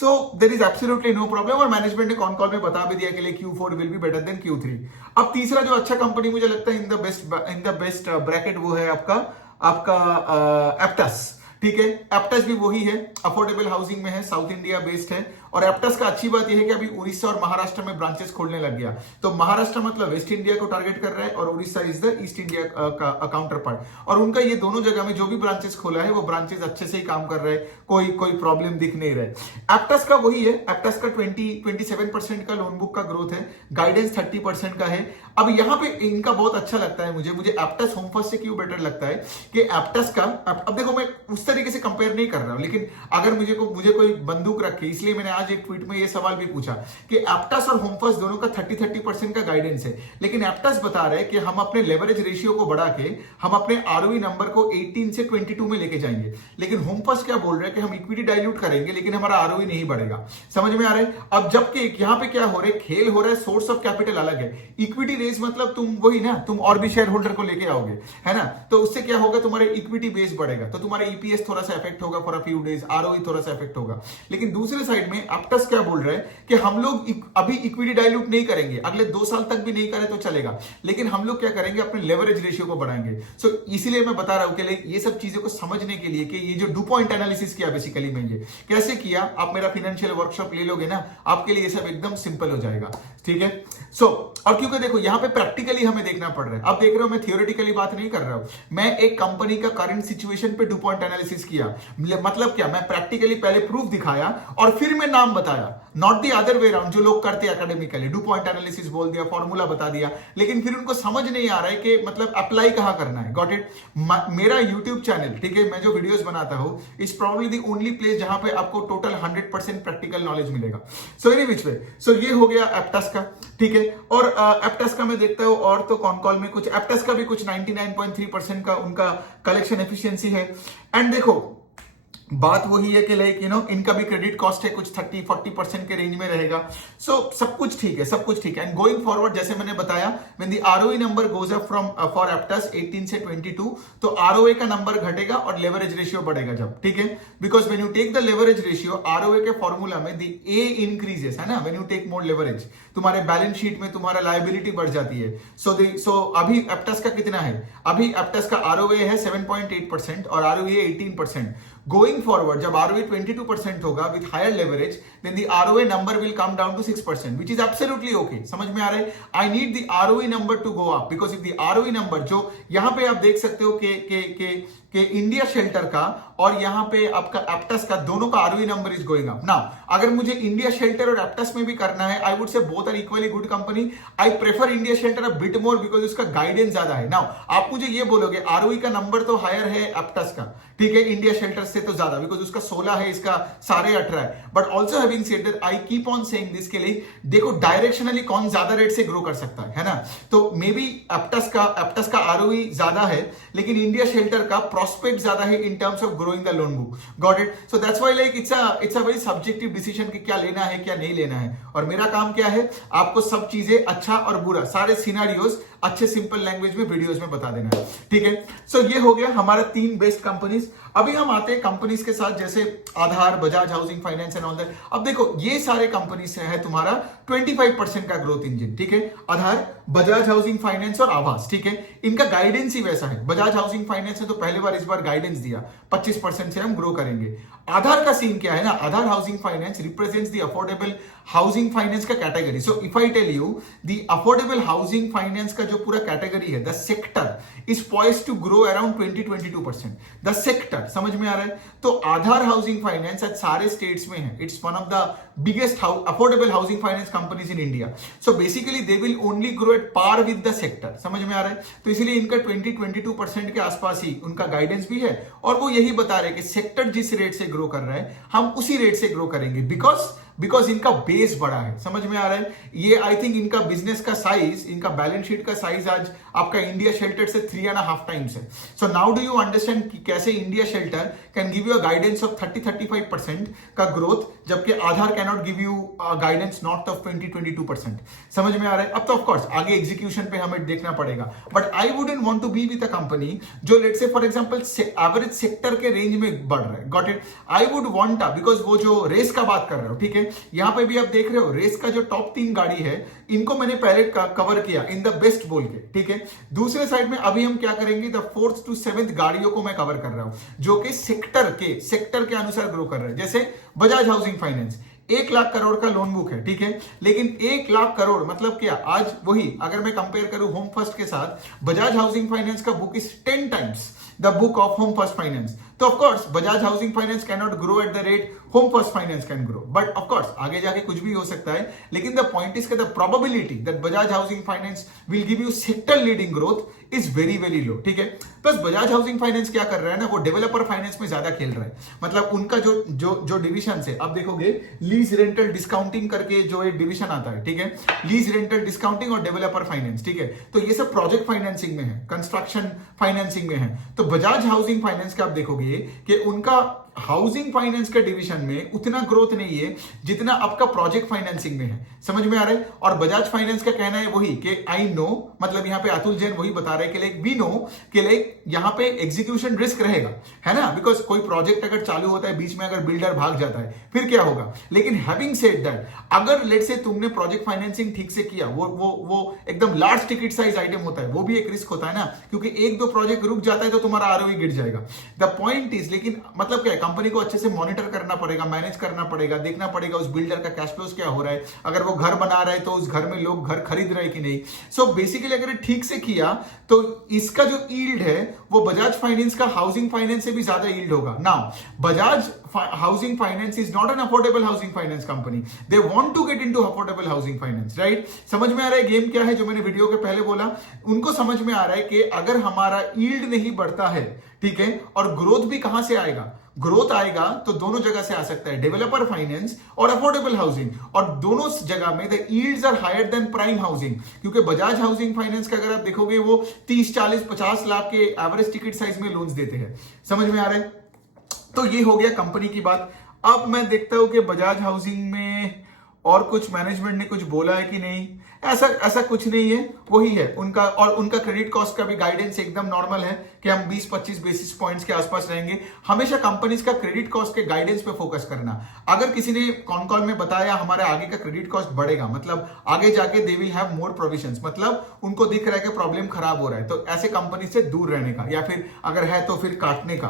So there is absolutely no problem. और मैनेजमेंट ने कॉन कॉल में बता भी दिया कि Q4 will be better than Q3। अब तीसरा जो अच्छा कंपनी मुझे लगता है इन द बेस्ट ब्रैकेट, वो है आपका एप्टस, ठीक है। एप्टस भी वही है, अफोर्डेबल हाउसिंग में है, साउथ इंडिया बेस्ड है। और एप्टस का अच्छी बात यह है कि अभी उड़ीसा और महाराष्ट्र में ब्रांचेस खोलने लग गया। तो महाराष्ट्र मतलब वेस्ट इंडिया को टारगेट कर रहा है और Orissa is the east India का काउंटर पार्ट। और उनका ये दोनों जगह में जो भी ब्रांचेस खोला है वो ब्रांचेस अच्छे से ही काम कर रहे हैं, कोई प्रॉब्लम दिख नहीं रहा है। एप्टस का वही है, एप्टस का 27% का लोन बुक का ग्रोथ है, गाइडेंस 30% का है। अब यहाँ पे इनका बहुत अच्छा लगता है मुझे एप्टस होम फर्स्ट से क्यों बेटर लगता है कि एप्टस का, अब देखो मैं उस तरीके से कंपेयर नहीं कर रहा हूं, लेकिन अगर मुझे कोई बंदूक रखे, इसलिए मैंने आज एक ट्वीट में ये सवाल भी पूछा कि एप्टस और होम फर्स्ट दोनों का 30-30% का गाइडेंस है, लेकिन एप्टस बता रहे हैं कि हम अपने लेवरेज रेशियो को बढ़ा के हम अपने आरओई नंबर को 18 से 22 में लेके जाएंगे, लेकिन होम फर्स्ट क्या बोल रहे हैं कि हम इक्विटी डाइल्यूट करेंगे लेकिन हमारा आरओई नहीं बढ़ेगा। समझ में आ रहा है? अब जबकि यहां पे क्या हो रहा है, खेल हो रहा है, सोर्स ऑफ कैपिटल अलग है। इक्विटी रेस मतलब तुम वही ना, तुम और भी शेयर होल्डर को लेके आओगे, है ना, तो उससे क्या होगा, तुम्हारे इक्विटी बेस बढ़ेगा, तो तुम्हारा ईपीएस थोड़ा सा इफेक्ट होगा for a few days, ROE थोड़ा सा इफेक्ट होगा। लेकिन दूसरे साइड में एप्टस क्या बोल रहे हैं कि हम लोग अभी इक्विटी डाइल्यूट नहीं करेंगे, अगले 2 साल तक भी नहीं करें तो चलेगा, लेकिन हम लोग क्या करेंगे, अपने लेवरेज रेशियो को बढ़ाएंगे। सो इसीलिए मैं बता रहा हूं कि ये सब चीजों को समझने के लिए कि ये जो डू पॉइंट एनालिसिस किया बेसिकली मैं ये कैसे किया, आप मेरा फाइनेंशियल वर्कशॉप ले लोगे ना, आपके लिए ये सब एकदम सिंपल हो जाएगा। ठीक है, सो और क्योंकि देखो यहां पे प्रैक्टिकली हमें देखना पड़ रहा है। अब देख रहे हो मैं थियोरेटिकली बात नहीं कर रहा हूं, मैं एक कंपनी का करंट सिचुएशन पे डू पॉइंट एनालिसिस किया। मतलब क्या, मैं प्रैक्टिकली पहले प्रूफ दिखाया और फिर मैं नाम बताया, not the other way around जो लोग करते हैं एकेडमिकली, डू पॉइंट एनालिसिस बोल दिया, फॉर्मूला बता दिया, लेकिन फिर उनको समझ नहीं आ रहा है कि मतलब अप्लाई कहां करना है। Got it? मेरा यूट्यूब चैनल, ठीक है, मैं जो वीडियोस बनाता हूं, is probably the only place जहां पे आपको टोटल 100% प्रैक्टिकल नॉलेज मिलेगा। सो एनी विच वे, सो ये हो गया एप्टस का। ठीक है, और एप्टस का मैं देखता हूं और तो कॉन कॉल में कुछ एप्टस का भी कुछ 99.3% का उनका कलेक्शन एफिशिएंसी है। एंड देखो बात वही है कि लाइक इनका भी क्रेडिट कॉस्ट है कुछ 30-40% के रेंज में रहेगा। सो सब कुछ ठीक है, सब कुछ ठीक है। एंड गोइंग फॉरवर्ड जैसे मैंने बताया, when the ROE number goes up from for Aptus 18 से 22, तो आरओए का नंबर घटेगा और लेवरेज रेशियो बढ़ेगा जब, ठीक है, because when you take the leverage ratio, ROA के फॉर्मूला में द ए इंक्रीजेस, है ना, when you take more leverage, तुम्हारे बैलेंस शीट में तुम्हारा लायबिलिटी बढ़ जाती है। सो अभी एप्टस का कितना है, अभी एप्टस का आरओए है 7.8% और आरओए 18%। गोइंग फॉरवर्ड जब आरओए 22% होगा with higher leverage, then the ROA number will come down to 6%, which is absolutely okay. समझ में आ रहा है? I need the ROA number to go up, because if the ROA number, जो यहां पे आप देख सकते हो कि इंडिया शेल्टर का और यहां पे आपका एप्टस का दोनों का ROE number is going up. Now अगर मुझे इंडिया शेल्टर और एप्टस में भी करना है, I would say both are equally good company. I prefer India Shelter a bit more because उसका गाइडेंस ज्यादा है। नाउ आप मुझे ये बोलोगे आरओई का नंबर तो हायर है एप्टस का, ठीक है, इंडिया शेल्टर से तो ज्यादा, बिकॉज उसका 16 है, इसका 18.5 है। But also having said that I keep on saying this के लिए देखो डायरेक्शनली कौन ज्यादा रेट से ग्रो कर सकता है ना, तो मे बी एप्टस का आरओई ज्यादा है, लेकिन इंडिया शेल्टर का प्रॉस्पेक्ट ज्यादा है in terms of growing the loan book. Got it? So that's why like it's a very subjective decision कि क्या लेना है क्या नहीं लेना है। और मेरा काम क्या है, आपको सब चीजें अच्छा और बुरा सारे सिनेरियोस अच्छे सिंपल लैंग्वेज में वीडियोस में बता देना है। ठीक है, सो ये हो गया हमारा 3 बेस्ट कंपनीज। अभी हम आते हैं कंपनीज के साथ, जैसे Aadhaar, Bajaj housing finance and all that. अब देखो ये सारे कंपनीज से है तुम्हारा 25% का ग्रोथ इंजन। ठीक है, आधार, बजाज हाउसिंग फाइनेंस और आवास। ठीक है, इनका गाइडेंस ही वैसा है। बजाज हाउसिंग फाइनेंस ने तो पहले बार इस बार गाइडेंस दिया 25% से हम ग्रो करेंगे। आधार का सीन क्या है ना, Aadhaar housing finance represents the affordable housing finance का category. So if I tell you the affordable housing finance का जो पूरा कैटेगरी है, the sector is poised to grow around 20-22%। The sector समझ में आ रहा है? तो आधार हाउसिंग फाइनेंस आज सारे स्टेट्स में है। It's one of the biggest affordable housing finance companies in India. So basically they will only grow at par with the sector. समझ में आ रहा है? तो इसलिए इनका 20-22% के आसपास ही उनका गाइडेंस भी है, और वो यही बता रहे हैं कि सेक्टर जिस रेट से ग्रो कर रहा है हम उसी रेट से ग्रो करेंगे, बिकॉज इनका बेस बड़ा है। समझ में आ रहा है? ये आई थिंक इनका बिजनेस का साइज, इनका बैलेंस शीट का साइज आज आपका इंडिया शेल्टर से 3.5 टाइम्स है। So now do you understand कि कैसे India shelter can give you a guidance of 30-35% का ग्रोथ, जबकि Aadhaar can not give you guidance not of 20-22%। समझ में आ रहा है? अब तो ऑफकोर्स आगे एग्जीक्यूशन पे हमें देखना पड़ेगा, but I wouldn't want to be with a company जो let's say for example average sector के रेंज में बढ़ रहा है। Got it? I would want because वो जो रेस का बात कर रहे हो, ठीक है, यहां पे भी आप देख रहे हो रेस का जो टॉप 3 गाड़ी है, इनको मैंने पहले कवर किया इन द बेस्ट बोल के। ठीक है, दूसरे साइड में अभी हम क्या करेंगे, द 4th to 7th गाड़ियों को मैं कवर कर रहा हूं जो कि सेक्टर के अनुसार ग्रो कर रहे हैं। जैसे बजाज हाउसिंग फाइनेंस 1 लाख करोड़ का लोन बुक है, ठीक है, लेकिन 1 लाख करोड़ मतलब क्या, आज वही अगर मैं कंपेयर करूं होम फर्स्ट के साथ, बजाज हाउसिंग फाइनेंस का book is 10 times the book of home first finance. तो of course Bajaj housing finance can not grow at the rate home first finance can grow, but of course आगे जाके कुछ भी हो सकता है, लेकिन the point is the probability that Bajaj housing finance will give you sector leading growth is very very low, ठीक है। प्लस बजाज हाउसिंग फाइनेंस क्या कर रहा है ना, वो डेवलपर फाइनेंस में ज्यादा खेल रहा है, मतलब उनका जो जो जो डिविजन है, आप देखोगे लीज रेंटल डिस्काउंटिंग करके जो एक डिवीजन आता है, ठीक है, लीज रेंटल डिस्काउंटिंग और डेवलपर फाइनेंस, ठीक है, तो ये सब प्रोजेक्ट फाइनेंसिंग में है, कंस्ट्रक्शन फाइनेंसिंग में है। तो बजाज हाउसिंग फाइनेंस का आप देखोगे कि उनका हाउसिंग फाइनेंस के डिवीजन में उतना ग्रोथ नहीं है जितना आपका प्रोजेक्ट फाइनेंसिंग में है, समझ में आ रहा है। और बजाज फाइनेंस का कहना है वही कि आई नो, मतलब यहां पे अतुल जैन वही बता रहे हैं कि लाइक वी नो कि लाइक यहां पे एग्जीक्यूशन रिस्क रहेगा, है ना, बिकॉज कोई प्रोजेक्ट अगर चालू होता है बीच में, अगर बिल्डर भाग जाता है फिर क्या होगा। लेकिन हैविंग सेड दैट, अगर लेट से तुमने प्रोजेक्ट फाइनेंसिंग ठीक से किया, वो एकदम लार्ज टिकट साइज आइटम होता है, वो भी एक रिस्क होता है ना, क्योंकि एक दो प्रोजेक्ट रुक जाता है तो तुम्हारा आरओई गिर जाएगा। द पॉइंट इज, लेकिन मतलब क्या है, कंपनी को अच्छे से मॉनिटर करना पड़ेगा, मैनेज करना पड़ेगा, देखना पड़ेगा उस बिल्डर का कैश फ्लोस क्या हो रहा है, अगर वो घर बना रहा है तो उस घर में लोग घर खरीद रहे हैं कि नहीं। सो बेसिकली अगर ठीक से किया तो इसका जो यील्ड है वो बजाज फाइनेंस का हाउसिंग फाइनेंस से भी ज्यादा यील्ड होगा। Now Bajaj housing finance is not an affordable housing finance company, they want to get into affordable housing finance, right. समझ में आ रहा है गेम क्या है, जो मैंने वीडियो के पहले बोला, उनको समझ में आ रहा है कि अगर हमारा यील्ड नहीं बढ़ता है, ठीक है, और ग्रोथ भी कहां से आएगा, ग्रोथ आएगा तो दोनों जगह से आ सकता है, डेवलपर फाइनेंस और अफोर्डेबल हाउसिंग, और दोनों जगह में the yields are higher than prime housing, क्योंकि बजाज हाउसिंग फाइनेंस का अगर आप देखोगे वो 30, 40, 50 लाख के एवरेज टिकट साइज में लोन्स देते हैं, समझ में आ रहा है। तो ये हो गया कंपनी की बात। अब मैं देखता हूं कि बजाज हाउसिंग में और कुछ मैनेजमेंट ने कुछ बोला है कि नहीं। ऐसा कुछ नहीं है, वही है उनका, और उनका क्रेडिट कॉस्ट का भी गाइडेंस एकदम नॉर्मल है कि हम 20-25 बेसिस पॉइंट्स के आसपास रहेंगे। हमेशा कंपनीज का क्रेडिट कॉस्ट के गाइडेंस पे फोकस करना। अगर किसी ने कॉन कॉल में बताया हमारे आगे का क्रेडिट कॉस्ट बढ़ेगा, मतलब आगे जाके they will have more provisions, मतलब उनको दिख रहा है कि प्रॉब्लम खराब हो रहा है, तो ऐसे कंपनी से दूर रहने का, या फिर अगर है तो फिर काटने का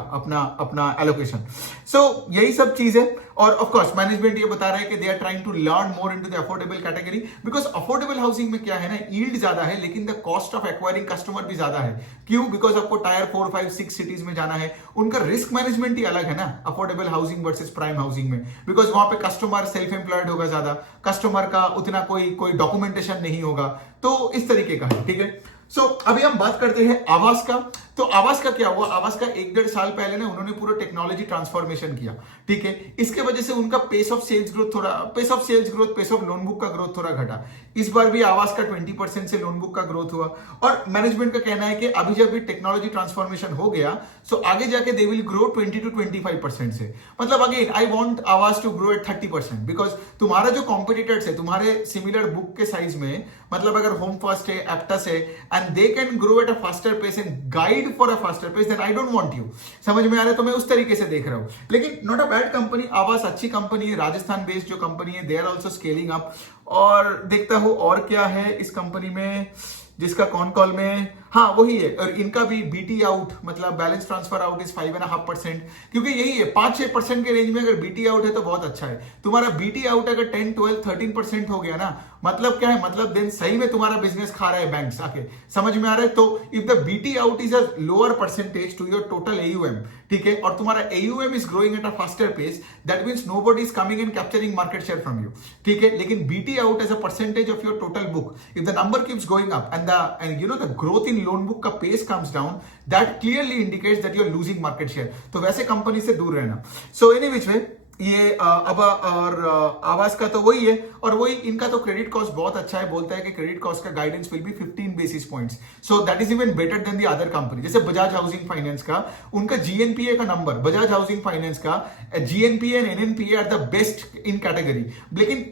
अपना एलोकेशन। सो यही सब चीज है। और ऑफ कोर्स मैनेजमेंट ये बता रहा है कि they are trying to learn more into the affordable category, because affordable housing में क्या है ना, यील्ड ज्यादा है लेकिन the cost of acquiring customer भी ज्यादा है। क्यों? बिकॉज आपको टायर 4, 5, 6 सिटीज में जाना है, उनका रिस्क मैनेजमेंट ही अलग है ना affordable housing versus prime housing में, बिकॉज वहां पे कस्टमर सेल्फ एम्प्लॉयड होगा ज्यादा, कस्टमर का उतना कोई डॉक्यूमेंटेशन नहीं होगा, तो इस तरीके का है, ठीक है। सो अभी हम बात करते हैं आवास का। तो आवास का क्या हुआ, आवास का 1-1.5 साल पहले ना उन्होंने पूरा टेक्नोलॉजी ट्रांसफॉर्मेशन किया, ठीक है। इसके वजह से उनका pace of sales growth, pace of loan book का ग्रोथ थोड़ा घटा। इस बार भी आवास का 20% से लोन बुक का ग्रोथ हुआ, और मैनेजमेंट का कहना है कि अभी जब भी टेक्नोलॉजी ट्रांसफॉर्मेशन हो गया, सो आगे जाके दे विल ग्रो 20 to 25% से। मतलब अगेन आई वांट आवास टू ग्रो एट 30%, बिकॉज तुम्हारा जो कॉम्पिटिटर्स है तुम्हारे सिमिलर बुक के साइज में, मतलब अगर होम फर्स्ट है, एप्टस है, and they can grow at a faster pace and guide for a faster pace, then I don't want you. समझ में आ रहा है? तो मैं उस तरीके से देख रहा हूं, लेकिन नॉट अ बैड कंपनी। आवास अच्छी कंपनी है, राजस्थान बेस्ड जो कंपनी है, they are also scaling up. और देखता हूं और क्या है इस कंपनी में जिसका कॉन कॉल में, हाँ वही है। और इनका भी बीटी आउट, मतलब बैलेंस ट्रांसफर आउट इज 5.5%, क्योंकि यही है 5-6% के रेंज में अगर बीटी आउट है तो बहुत अच्छा है। तुम्हारा बीटी आउट अगर 10, 12, 13% हो गया ना, मतलब क्या है, मतलब देन सही में तुम्हारा बिजनेस खा रहा है बैंक्स आके। समझ में आ रहा है? तो if the BT out is a lower percentage to your total AUM, ठीक है, और तुम्हारा AUM is growing at a faster pace, that means nobody is coming and capturing market share from you, ठीक है। लेकिन BT out as a percentage of your total book, if the number keeps going up and you know the growth in loan book का pace comes down, that clearly indicates that you are losing market share. तो वैसे कंपनी से दूर रहना। सो एनी विच वे, ये अब और आवास का तो वही है, और वही इनका तो क्रेडिट कॉस्ट बहुत अच्छा है। बोलता है कि क्रेडिट कॉस्ट का guidance will be 15 basis points, so that is even better than the other company. जैसे बजाज हाउसिंग फाइनेंस का, उनका जीएनपीए का नंबर, बजाज हाउसिंग फाइनेंस का GNPA and NNPA are the best in category.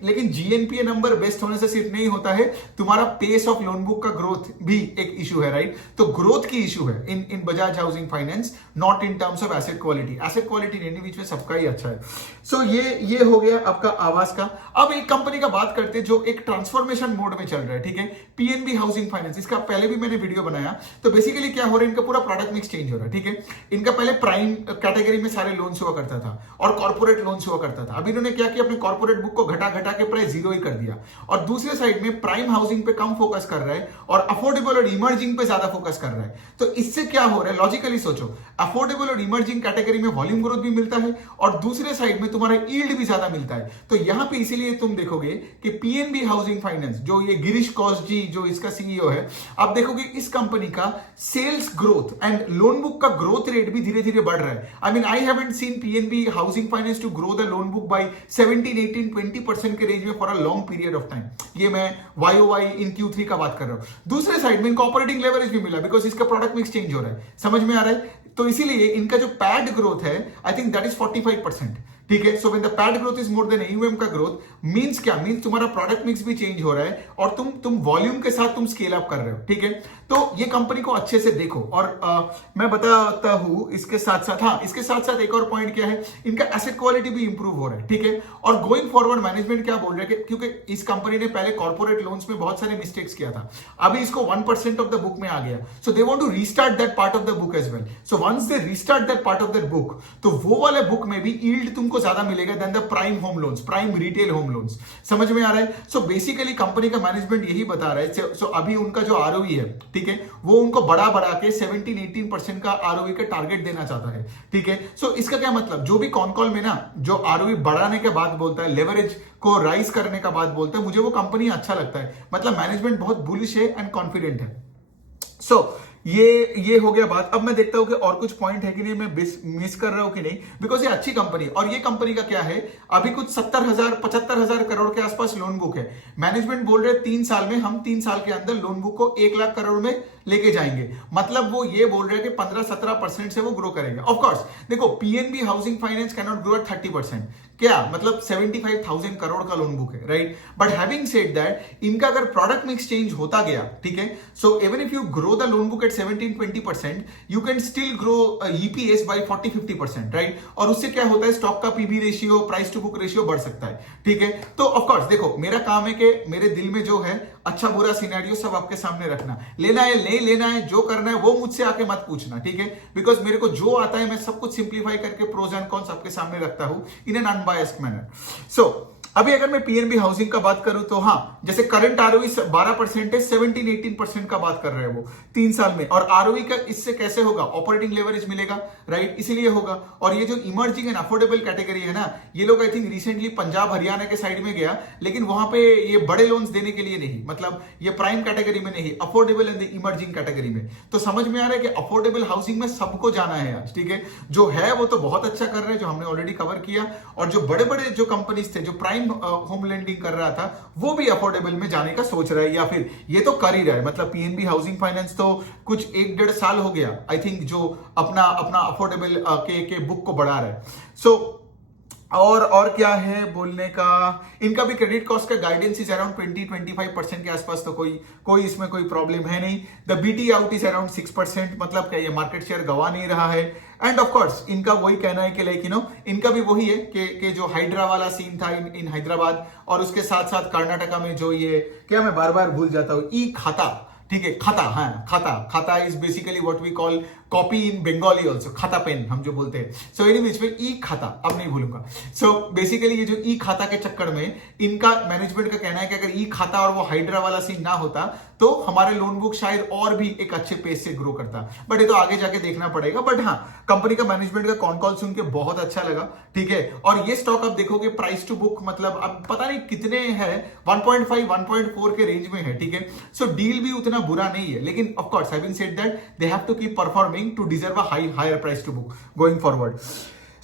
लेकिन जीएनपीए नंबर बेस्ट होने से सिर्फ नहीं होता है, तुम्हारा पेस ऑफ लोन बुक का ग्रोथ भी एक इशू है, राइट। तो ग्रोथ की इशू है in Bajaj housing finance, not in terms of asset quality. Asset quality any बीच में सबका ही अच्छा है। सो ये हो गया आपका आवास का। अब एक कंपनी का बात करते हैं जो एक ट्रांसफॉर्मेशन मोड में चल रहा है, ठीक है, पीएनबी हाउसिंग फाइनेंस। इसका पहले भी मैंने वीडियो बनाया। तो बेसिकली क्या हो रहा है, इनका पूरा प्रोडक्ट मिक्स चेंज हो रहा है, ठीक है। इनका पहले प्राइम कैटेगरी में सारे लोन्स हुआ करता था और कॉर्पोरेट लोन्स हुआ करता था। अभी इन्होंने क्या किया, अपने कॉर्पोरेट बुक को घटा घटा के प्राइस जीरो ही कर दिया और दूसरे साइड में प्राइम हाउसिंग पे कम फोकस कर रहा है और अफोर्डेबल और इमर्जिंग पे ज्यादा फोकस कर रहा है। तो इससे क्या हो रहा है, लॉजिकली सोचो, अफोर्डेबल और इमर्जिंग कैटेगरी में वॉल्यूम ग्रोथ भी मिलता है और दूसरे साइड में तुम्हारा यील्ड भी ज्यादा मिलता है। तो यहां पे इसीलिए तुम देखोगे कि पीएनबी हाउसिंग फाइनेंस, जो ये गिरीश कौश जी जो इसका सीईओ है, आप देखोगे इस कंपनी का sales growth and loan book का ग्रोथ रेट भी धीरे धीरे बढ़ रहा है। I mean I haven't seen PNB housing Finance to grow the loan book by 17, 18, 20% के रेंज में for a long period of time. ये मैं YOY इन Q3 का बात कर रहा हूं। दूसरे साइड में इनको ऑपरेटिंग लेवरेज भी मिला बिकॉज इसका प्रोडक्ट मिक्स चेंज हो रहा है। समझ में आ रहा है? तो इसीलिए इनका जो पैड ग्रोथ है, आई थिंक दैट इज 45%, ठीक है। So when the pad growth is more than AUM का ग्रोथ, मींस क्या, मींस तुम्हारा प्रोडक्ट मिक्स भी चेंज हो रहा है और तुम वॉल्यूम के साथ तुम स्केल अप कर रहे हो, ठीक है। तो ये कंपनी को अच्छे से देखो और मैं बताता हूं इसके साथ साथ, हाँ, इसके साथ साथ एक और पॉइंट क्या है, इनका एसेट क्वालिटी भी इंप्रूव हो रहा है, ठीक है। और गोइंग फॉरवर्ड मैनेजमेंट क्या बोल रहा है कि क्योंकि इस कंपनी ने पहले कॉर्पोरेट लोन्स में बहुत सारे मिस्टेक्स किया था, अभी इसको 1% ऑफ द बुक में आ गया। So they want to restart that part of the book as well. So once they restart that part of the book, तो वो वाले बुक में भी यील्ड तुमको ज्यादा मिलेगा than the prime home loans, prime retail home loans. समझ में आ रहा है? सो बेसिकली कंपनी का मैनेजमेंट यही बता रहा है। सो अभी उनका जो ROE है, ठीक है, वो उनको बढ़ा के 17-18% का ROE का टारगेट देना चाहता है, ठीक है। सो इसका क्या मतलब, जो भी कॉन कॉल में ना जो ROE बढ़ाने के बाद बोलता है, लेवरेज को राइज करने का बाद बोलता है, मुझे वो कंपनी अच्छा लगता है। मतलब मैनेजमेंट बहुत बुलिश है एंड कॉन्फिडेंट है। सो ये हो गया बात। अब मैं देखता हूं कि और कुछ पॉइंट है कि नहीं, मैं मिस कर रहा हूं कि नहीं, बिकॉज ये अच्छी कंपनी। और ये कंपनी का क्या है, अभी कुछ 70,000-75,000 करोड़ के आसपास लोन बुक है। मैनेजमेंट बोल रहे 3 साल में, हम 3 साल के अंदर लोन बुक को 1 लाख करोड़ में लेके जाएंगे। मतलब वो ये बोल रहे हैं कि 15-17% से वो ग्रो करेंगे। ऑफ कोर्स देखो, PNB housing finance can not grow at 30%, क्या मतलब 75,000 करोड़ का लोन बुक है, right. But having said that, इनका अगर प्रोडक्ट मिक्स चेंज होता गया, ठीक है, so even if you grow the loan book at 17-20%, you can still grow EPS by 40-50%, right. और उससे क्या होता है, स्टॉक का PB ratio, price to book ratio बढ़ सकता है, ठीक है। तो ऑफकोर्स देखो, मेरा काम है कि मेरे दिल में जो है अच्छा बुरा सिनेरियो सब आपके सामने रखना, लेना है नहीं लेना है, जो करना है वो मुझसे आके मत पूछना, ठीक है। बिकॉज मेरे को जो आता है मैं सब कुछ सिंप्लीफाई करके प्रोज एंड कॉन्स आपके सामने रखता हूं इन एन अनबायस्ड मैनर। सो अभी अगर मैं पीएनबी हाउसिंग का बात करूं तो हाँ, जैसे करंट ROE 12% है, 17-18% का बात कर रहे हैं वो 3 साल में। और ROE का इससे कैसे होगा, ऑपरेटिंग लेवरेज मिलेगा, राइट, इसीलिए होगा। और ये जो इमर्जिंग एंड अफोर्डेबल कैटेगरी है ना, ये लोग I think recently Punjab Haryana के साइड में गया, लेकिन वहां पे ये बड़े लोन्स देने के लिए नहीं, मतलब ये प्राइम कैटेगरी में नहीं, अफोर्डेबल एंड इमर्जिंग कैटेगरी में। तो समझ में आ रहा है कि अफोर्डेबल हाउसिंग में सबको जाना है आज, ठीक है। जो है वो तो बहुत अच्छा कर रहे हैं, जो हमने ऑलरेडी कवर किया। और जो बड़े बड़े जो कंपनीज थे, जो प्राइम होम लेंडिंग कर रहा था, वो भी अफोर्डेबल में जाने का सोच रहा है, या फिर ये तो कर ही रहा है। मतलब पीएनबी हाउसिंग फाइनेंस तो कुछ 1-1.5 साल हो गया आई थिंक, जो अपना अफोर्डेबल के बुक को बढ़ा रहा है। सो और क्या है बोलने का, इनका भी क्रेडिट कॉस्ट का गाइडेंस इज अराउंड 20-25% के आसपास, तो कोई इसमें कोई प्रॉब्लम है नहीं। The BT out is around 6%, मतलब क्या ये मार्केट शेयर गवा नहीं रहा है। एंड ऑफ कोर्स इनका वही कहना है कि लाइक यू नो, इनका भी वही है कि जो हाइड्रा वाला सीन था इन हैदराबाद, और उसके साथ साथ कर्नाटका में जो ये क्या, मैं बार बार भूल जाता हूँ, ई खाता, ठीक है, खाता, हाँ, khata is basically what we call copy in Bengali also, खाता पेन हम जो बोलते हैं। सो एनीवेज में ई खाता, अब नहीं भूलूंगा। सो बेसिकली ये जो ई खाता के चक्कर में इनका मैनेजमेंट का कहना है कि अगर ई खाता और वो हाइड्रा वाला सीन ना होता तो हमारे लोन बुक शायद और भी एक अच्छे पेस से ग्रो करता। बट ये तो आगे जाके देखना पड़ेगा। बट हाँ, कंपनी का मैनेजमेंट का कॉन कॉल सुन के बहुत अच्छा लगा, ठीक है। और ये स्टॉक आप देखोगे प्राइस टू बुक, मतलब अब पता नहीं कितने है, 1.5-1.4 के रेंज में है, ठीक है। सो डील भी उतना बुरा नहीं है, लेकिन of course having said that they have to keep performing to deserve a higher price to book going forward.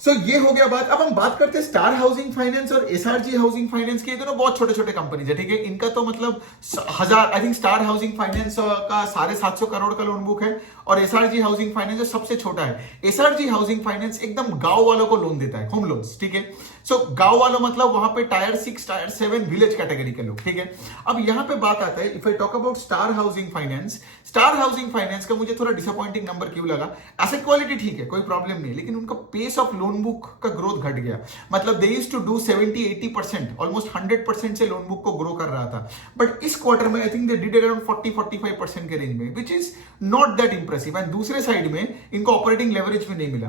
सो ये हो गया बात। अब हम बात करते हैं स्टार हाउसिंग फाइनेंस और SRG हाउसिंग फाइनेंस के। ये दोनों बहुत छोटे छोटे कंपनीज है, ठीक है। इनका तो मतलब 1000, I think star housing finance का 750 करोड़ का लोन बुक है, और SRG हाउसिंग फाइनेंस जो सबसे छोटा है। SRG हाउसिंग फाइनेंस एकदम गांव वालों को लोन देता है, होम लोन्स, ठीक है। सो गांव वालों मतलब वहां पे टायर 6 टायर 7 विलेज कैटेगरी के लोग, ठीक है। अब यहां पे बात आता है, if I talk about star housing finance, star housing finance का मुझे थोड़ा डिसअपॉइंटिंग नंबर क्यों लगा? एसेट क्वालिटी ठीक है, कोई प्रॉब्लम नहीं, लेकिन उनका पेस ऑफ लोन बुक का ग्रोथ घट गया। मतलब they used to do 70-80%, almost 100% से लोन बुक को ग्रो कर रहा था, बट इस क्वार्टर में I think they did around 40-45% के रेंज में, which is not that impressive. And दूसरे साइड में इनको ऑपरेटिंग लेवरेज भी नहीं मिला।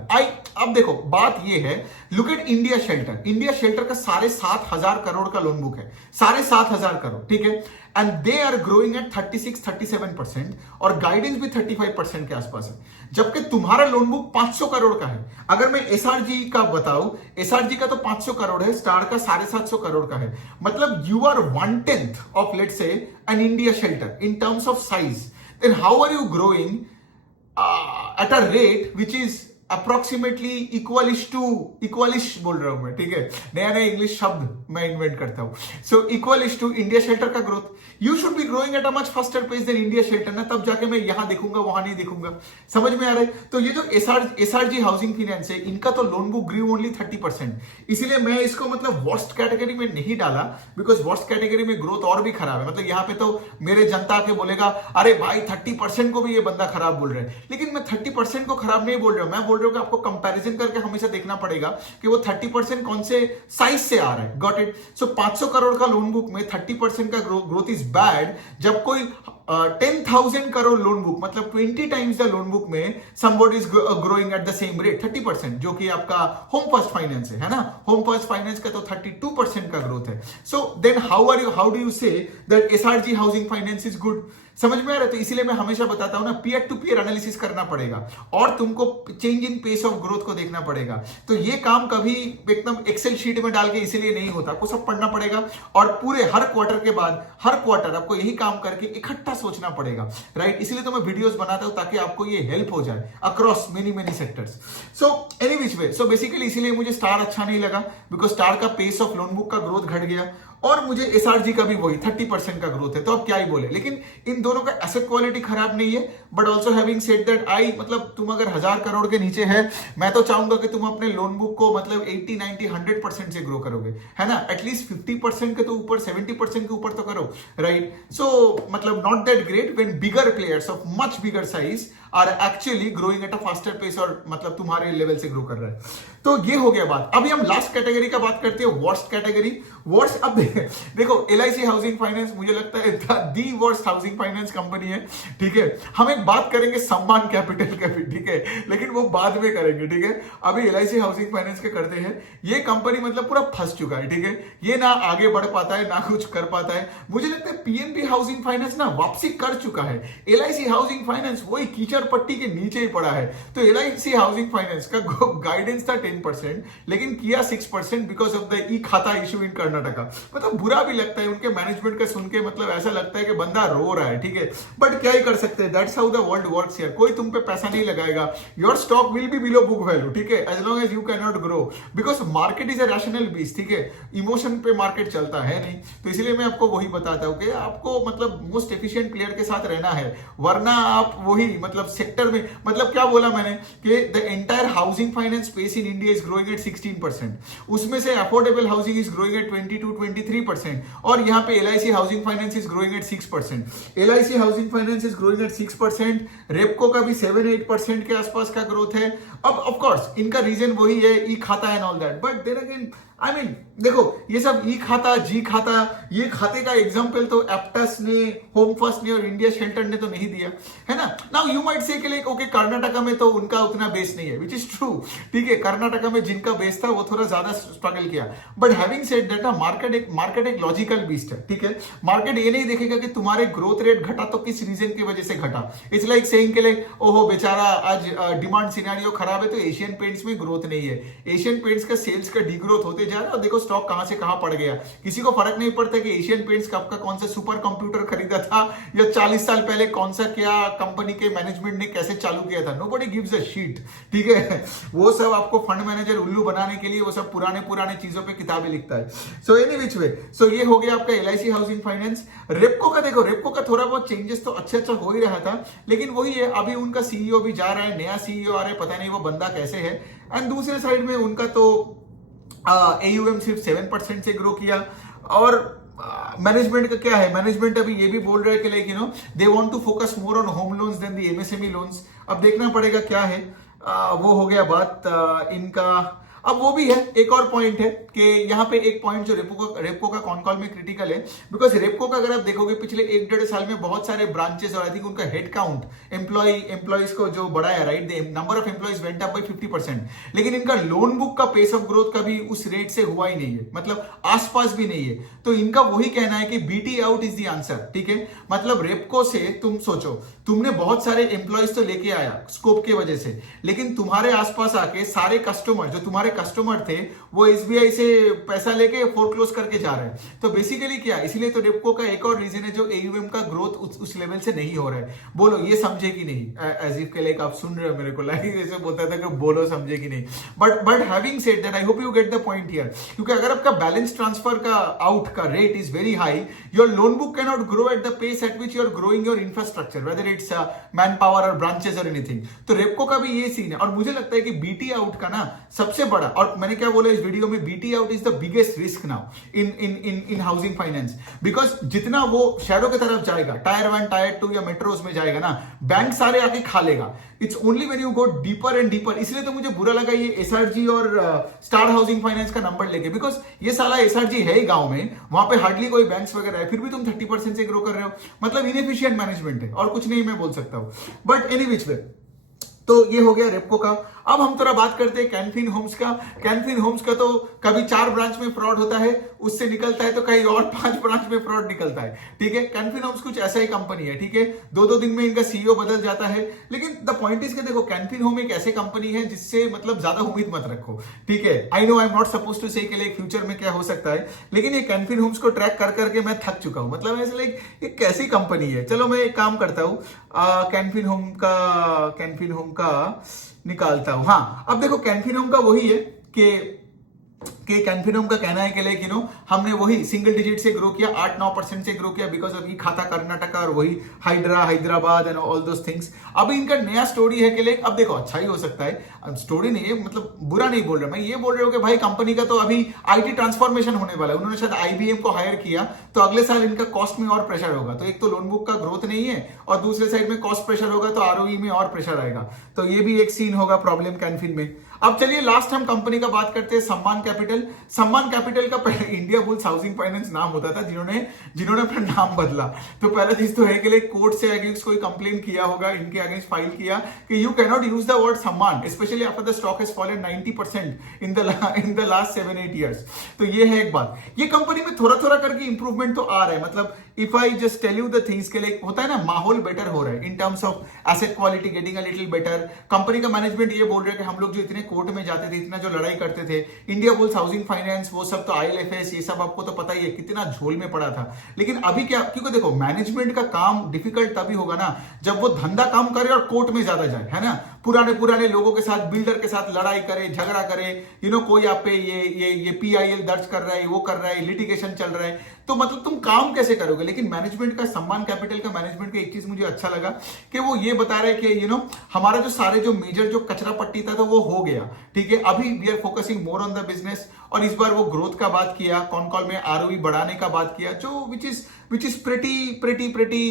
अब देखो बात ये है, look at India shelter. India Shelter का 7,500 करोड़ का लोन बुक है, 7,500 करोड़, ठीक है। And they are growing at 36-37% और गाइडेंस भी 35% के आसपास है, जबकि तुम्हारा लोन बुक 500 करोड़ का है। अगर मैं एसआरजी का बताऊं, एसआरजी का तो 500 करोड़ है, स्टार का 750 करोड़ का है। मतलब you are 1/10 of let's say an India shelter in terms of size. Then how are you growing at a rate which is approximately equalish बोल रहा हूं मैं, ठीक है, नया नया इंग्लिश शब्द मैं इन्वेंट करता हूं। So equalish to India Shelter का growth. You should be growing at a much faster pace than India Shelter ना, तब जाके मैं यहां देखूंगा वहां नहीं देखूंगा। समझ में आ रहा है? तो ये जो एसआरजी हाउसिंग फाइनेंस है, इनका तो लोन बुक ग्रू ओनली 30%, इसीलिए मैं इसको मतलब वर्स्ट कैटेगरी में नहीं डाला, बिकॉज वर्स्ट कैटेगरी में ग्रोथ और भी खराब है। मतलब यहां पे तो मेरे जनता के बोलेगा अरे भाई 30% को भी ये बंदा खराब बोल रहा है, लेकिन मैं 30% को खराब नहीं बोल रहा हूं। मैं बोल रहा हूं कि आपको कंपैरिजन करके हमेशा देखना पड़ेगा कि वो 30% कौन से साइज से आ रहा है। Got it? सो 500 करोड़ का लोन बुक में 30% का ग्रोथ इज बैड, जब कोई 10,000 करोड़ लोन बुक मतलब 20 टाइम्स द लोन बुक में somebody is growing at the same rate 30%, जो कि आपका होम फर्स्ट फाइनेंस है ना। होम फर्स्ट फाइनेंस का तो 32% का ग्रोथ है। So then how do you say that SRG housing finance is good? समझ में आ रहा है? तो इसीलिए मैं हमेशा बताता हूं ना, पीयर टू पीयर एनालिसिस करना पड़ेगा और तुमको change in pace of growth को देखना पड़ेगा। तो ये काम कभी एकदम एक्सेल शीट में डाल के इसीलिए नहीं होता, आपको सब पढ़ना पड़ेगा और पूरे हर क्वार्टर के बाद हर क्वार्टर आपको यही काम करके इकट्ठा सोचना पड़ेगा, राइट? इसलिए तो मैं वीडियोस बनाता हूं ताकि आपको ये हेल्प हो जाए across many sectors. So any which way, so basically इसीलिए मुझे स्टार अच्छा नहीं लगा, बिकॉज स्टार का पेस ऑफ लोन बुक का ग्रोथ घट गया और मुझे एसआरजी का भी वही 30% का ग्रोथ है। तो अब क्या ही बोले, लेकिन इन दोनों का एसेट क्वालिटी खराब नहीं है। But also having said that मतलब तुम अगर 1000 करोड़ के नीचे है, मैं तो चाहूंगा कि तुम अपने लोन बुक को मतलब 80-90-100% से ग्रो करोगे, है ना। एटलीस्ट 50% के तो ऊपर, 70% के ऊपर तो करो, राइट? सो मतलब not that great when bigger players of much bigger size are actually growing at a faster pace और मतलब तुम्हारे लेवल से ग्रो कर रहा है। तो ये हो गया बात। अभी हम लास्ट कैटेगरी का बात करते हैं, वर्स्ट कैटेगरी। वर्स्ट, अब देखो एलआईसी हाउसिंग फाइनेंस मुझे लगता है the worst housing finance company है, ठीक है। हम एक बात करेंगे सम्मान कैपिटल का भी, ठीक है, लेकिन वो बाद में करेंगे, ठीक है। अभी एलआईसी हाउसिंग फाइनेंस के करते हैं। ये कंपनी मतलब पूरा फंस चुका है, ठीक है। ये ना आगे बढ़ पाता है ना कुछ कर पाता है। मुझे लगता है पीएनबी हाउसिंग फाइनेंस ना वापसी कर चुका है। एलआईसी हाउसिंग फाइनेंस वही कीचड़ पट्टी के नीचे ही पड़ा है। तो एलआईसी हाउसिंग फाइनेंस का गाइडेंस था 10%, लेकिन किया 6% बिकॉज ऑफ द ई खाता इशू इन कर्नाटका। मतलब बुरा भी लगता है उनके मैनेजमेंट का सुन के, मतलब ऐसा लगता है कि बंदा रो रहा है, ठीक है। बट क्या ही कर सकते हैं, that's how the world works here. कोई तुम पे पैसा नहीं लगाएगा, your stock will be below book value, ठीक है, as long as you can not grow, because market is a rational beast, ठीक है। इमोशन पे मार्केट चलता है नहीं। तो इसलिए मैं आपको वही बताता हूं कि आपको मतलब मोस्ट एफिशिएंट प्लेयर के साथ रहना है, वरना आप वही मतलब सेक्टर में, मतलब क्या बोला मैंने कि the entire housing finance space in India is growing eight 16%, उसमें से affordable housing is growing eight 22-23%, और यहाँ पे LIC housing finance is growing eight 6%। LIC housing finance is growing eight 6%, Repco का भी 7-8% के आसपास का ग्रोथ है। अब ऑफ कोर्स इनका रीजन वही है, ई खाता and all that, but then again I mean देखो ये सब ई खाता जी खाता, ये खाते का एग्जांपल तो एप्टस ने, होम फर्स्ट ने और इंडिया शेल्टर ने तो नहीं दिया, है ना। नाउ यू माइट से कि लाइक ओके कर्नाटका में तो उनका उतना बेस नहीं है, विच इज ट्रू, ठीक है। कर्नाटका में जिनका बेस था वो थोड़ा ज्यादा स्ट्रगल किया, but having said that market एक लॉजिकल बीस्ट है, ठीक है। मार्केट ये नहीं देखेगा कि तुम्हारे ग्रोथ रेट घटा तो किस रीजन की वजह से घटा। इट्स लाइक सेइंग के लाइक ओहो बेचारा आज डिमांड सिनेरियो खराब है तो एशियन पेंट्स में ग्रोथ नहीं है, एशियन पेंट्स का सेल्स का डिग्रोथ होते जा रहा है और देखो स्टॉक कहां से कहां पड़ गया। किसी को फर्क नहीं पड़ता कि एशियन पेंट्स कब का कौन सा सुपर कंप्यूटर खरीदा था या 40 साल पहले कौन सा क्या कंपनी के मैनेजमेंट ने कैसे चालू किया था। नोबडी गिव्स अ शिट, ठीक है। वो सब आपको फंड मैनेजर उल्लू बनाने के लिए वो सब पुराने चीजों पे किताबें लिखता है। सो एनी विच वे, सो ये हो गया आपका एलआईसी हाउसिंग फाइनेंस। रेपको का देखो, रेपको का थोड़ा बहुत चेंजेस तो अच्छा हो ही रहा था, लेकिन वही है अभी उनका सीईओ भी जा रहा है, नया सीईओ आ रहा है, पता नहीं वो बंदा कैसे है। एंड दूसरे साइड में उनका तो AUM सिर्फ 7% से ग्रो किया। और मैनेजमेंट का क्या है, मैनेजमेंट अभी ये भी बोल रहे हैं कि like they want to focus more on home loans than the MSME loans. अब देखना पड़ेगा क्या है। वो हो गया बात इनका। अब वो भी है, एक और पॉइंट है कि यहाँ पे एक पॉइंट जो रेपको का कॉन कॉल में क्रिटिकल है, बिकॉज रेपको का अगर आप देखोगे पिछले 1-1.5 साल में बहुत सारे ब्रांचेस और आई थिंक उनका हेड काउंट एम्प्लॉइज को जो बढ़ाया, right, number of employees went up by 50%, लेकिन इनका लोन बुक का पेस ऑफ ग्रोथ कभी उस रेट से हुआ ही नहीं है, मतलब आसपास भी नहीं है। तो इनका वही कहना है कि BT out is the answer, ठीक है। मतलब रेपको से तुम सोचो, तुमने बहुत सारे एम्प्लॉइज तो लेके आया स्कोप की वजह से, लेकिन तुम्हारे आसपास आके सारे कस्टमर जो तुम्हारे कस्टमर थे वो SBI से पैसा लेके फोरक्लोज करके जा रहे हैं। तो बेसिकली क्या, इसीलिए तो रेपको का एक और रीजन है जो AUM का ग्रोथ उस लेवल से नहीं हो रहा है। बोलो ये समझे कि नहीं, एज इफ के लाइक आप सुन रहे हो मेरे को, लाइक ऐसे बोलता था कि बोलो समझे कि नहीं। But having said that I hope you get the point here, क्योंकि अगर आपका बैलेंस ट्रांसफर का आउट का rate is very high, your loan book can not grow at the pace at which you are growing your infrastructure, whether it's manpower और ब्रांचेस और एनीथिंग। तो रेपको का भी ये सीन है। और मुझे लगता है कि BT आउट का ना सबसे बड़ा, और मैंने क्या बोला इस वीडियो में, BT out is the biggest risk now in housing finance, because जितना वो शहरों की तरफ जाएगा, टायर 1 टायर 2 या मेट्रोज में जाएगा ना, बैंक सारे आके खा लेगा। It's only when you go deeper and deeper. इसलिए तो मुझे बुरा लगा ये SRG और स्टार हाउसिंग फाइनेंस का नंबर लेके, बिकॉज ये साला SRG है ही गांव में, वहां पे हार्डली कोई बैंक्स वगैरह है, फिर भी तुम 30% से ग्रो कर रहे हो। मतलब इनएफिशिएंट मैनेजमेंट है, और कुछ नहीं मैं बोल सकता हूं। बट एनी विच वे, तो ये हो गया रेपको का। अब हम थोड़ा बात करते हैं कैनफिन होम्स का। कैनफिन होम्स का तो कभी 4 ब्रांच में फ्रॉड होता है, उससे निकलता है, तो कहीं और 5 ब्रांच में फ्रॉड निकलता है, ठीक है। कैनफिन होम्स कुछ ऐसा ही कंपनी है, ठीक है। 2-2 दिन में इनका CEO बदल जाता है, लेकिन द पॉइंट इज के देखो, कैनफिन होम एक ऐसे कंपनी है जिससे मतलब ज्यादा उम्मीद मत रखो, ठीक है। I know I am not suppose to say के लिए फ्यूचर में क्या हो सकता है, लेकिन ये कैनफिन होम्स को ट्रैक कर करके मैं थक चुका हूं। मतलब ऐसे लाइक ये कैसी कंपनी है। चलो मैं एक काम करता हूं, कैनफिन होम का निकालता हूं। हाँ, अब देखो कैनफिन होम का वही है कि कैनफिन होम का कहना है कि लाइक हमने वही सिंगल डिजिट से ग्रो किया, 8-9% से ग्रो किया, बिकॉज ऑफ ई खाता कर्नाटका और वही Hyderabad and all those things. अभी इनका नया स्टोरी है कि लाइक, अब देखो अच्छा ही हो सकता है, स्टोरी नहीं है, मतलब बुरा नहीं बोल रहा मैं, ये बोल रहे हो कि भाई कंपनी का तो अभी IT ट्रांसफॉर्मेशन होने वाला है, उन्होंने शायद IBM को हायर किया, तो अगले साल इनका कॉस्ट में और प्रेशर होगा। तो एक तो लोन बुक का ग्रोथ नहीं है, और दूसरे साइड में कॉस्ट प्रेशर होगा, तो ROE में और प्रेशर आएगा। तो ये भी एक सीन होगा प्रॉब्लम कैनफिन में। अब चलिए लास्ट हम कंपनी का बात करते हैं, सम्मान कैपिटल। सम्मान कैपिटल का पहले इंडिया बुल्स हाउसिंग फाइनेंस नाम होता था, जिन्होंने अपना नाम बदला। तो पहला चीज तो है कि कोर्ट से अगेंस्ट कोई कंप्लेन किया होगा, इनके अगेंस्ट फाइल किया कि you can not use the word सम्मान, specially after the stock has fallen 90% in the last 7-8 years. तो ये है एक बात। ये कंपनी में थोड़ा थोड़ा करके इंप्रूवमेंट तो आ रहा है। मतलब if I just tell you the things के लिए होता है ना, माहौल बेटर हो रहा है in terms of asset quality getting a little better. Company का मैनेजमेंट ये बोल रहे हैं कि हम लोग जो इतने कोर्ट में जाते थे, इतना जो लड़ाई करते थे, इंडिया बुल्स हाउसिंग फाइनेंस वो सब, तो IL&FS ये सब आपको तो पता ही है कितना झोल में पड़ा था। लेकिन अभी क्या, क्योंकि देखो मैनेजमेंट का काम डिफिकल्ट तभी होगा ना जब वो धंधा काम करे और कोर्ट में ज्यादा जाए, है ना। पुराने लोगों के साथ, बिल्डर के साथ लड़ाई करे, झगड़ा करे, कोई आप पे ये PIL दर्ज कर रहा है, वो कर रहा है, लिटिगेशन चल रहा है, तो मतलब तुम काम कैसे करोगे। लेकिन मैनेजमेंट का, सम्मान कैपिटल का मैनेजमेंट का एक चीज मुझे अच्छा लगा कि वो ये बता रहे कि हमारा जो सारे जो मेजर जो कचरा पट्टी था तो वो हो गया, ठीक है। अभी we are focusing more on the business, और इस बार वो ग्रोथ का बात किया, कॉन कॉल में ROE बढ़ाने का बात किया, जो विच इज प्रेटी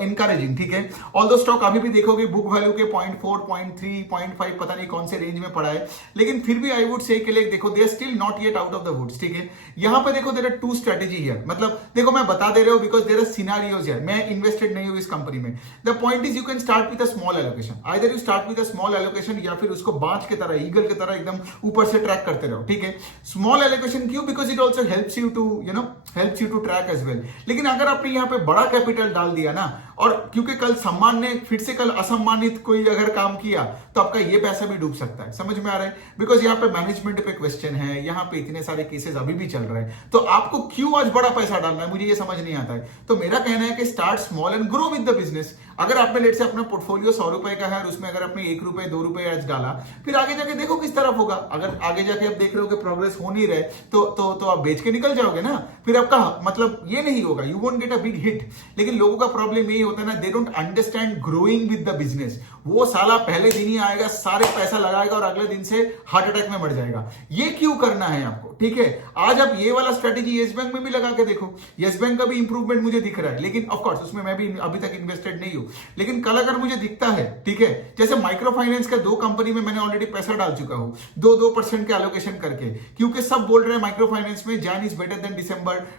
एनकरेजिंग, ठीक है। ऑल्दो स्टॉक अभी भी देखोगे बुक वैल्यू के 0.4, 0.3, 0.5 पता नहीं कौन से रेंज में पड़ा है, लेकिन फिर भी आई वुड से के लिए देखो they are still not yet out of the woods, ठीक है। यहां पे देखो देयर आर 2 स्ट्रेटेजी हियर। मतलब देखो मैं बता दे रहा हूं because there are scenarios here, मैं इन्वेस्टेड नहीं हूं इस कंपनी में। The point is you can start with a small allocation, either you start with a small allocation या फिर उसको बाज की तरह, ईगल की तरह एकदम ऊपर से ट्रैक करते रहो, ठीक है। स्मॉल एलोकेशन क्यों, because it also helps you to track as well. लेकिन अगर आपने यहाँ पे बड़ा कैपिटल डाल दिया ना, और क्योंकि कल सम्मान ने फिर से कल असम्मानित कोई अगर काम किया तो आपका ये पैसा भी डूब सकता है, समझ में आ रहा है। बिकॉज यहाँ पे मैनेजमेंट पे क्वेश्चन है, यहाँ पे इतने सारे केसेस अभी भी चल रहे हैं, तो आपको क्यों आज बड़ा पैसा डालना है, मुझे ये समझ नहीं आता है। तो मेरा कहना है कि start small and grow with the business. अगर आपने लेट से अपना पोर्टफोलियो 100 रुपए का है और उसमें अगर आपने 1 रुपए 2 रुपए आज डाला, फिर आगे जाके देखो किस तरफ होगा। अगर आगे जाके आप देख रहे हो कि प्रोग्रेस हो नहीं रहे तो आप बेच के निकल जाओगे ना, फिर आपका मतलब ये नहीं होगा, you won't get a big hit. लेकिन लोगों का प्रॉब्लम यही होते हैं ना, they don't understand growing with the business. वो साला पहले दिन ही आएगा, सारे पैसा लगाएगा और अगले दिन से हार्ट अटैक में मर जाएगा। ये क्यों करना है आपको, ठीक है। आज आप ये वाला स्ट्रेटेजी येस बैंक में भी लगा के देखो, येस बैंक का भी इंप्रूवमेंट मुझे दिख रहा है, लेकिन ऑफ कोर्स उसमें मैं भी अभी तक इन्वेस्टेड नहीं हूं, लेकिन कल अगर मुझे दिखता है, ठीक है, जैसे माइक्रो फाइनेंस का 2 कंपनी में मैंने ऑलरेडी पैसा डाल चुका हूं 2% के एलोकेशन करके, क्योंकि सब बोल रहे हैं माइक्रो फाइनेंस में Jain is better than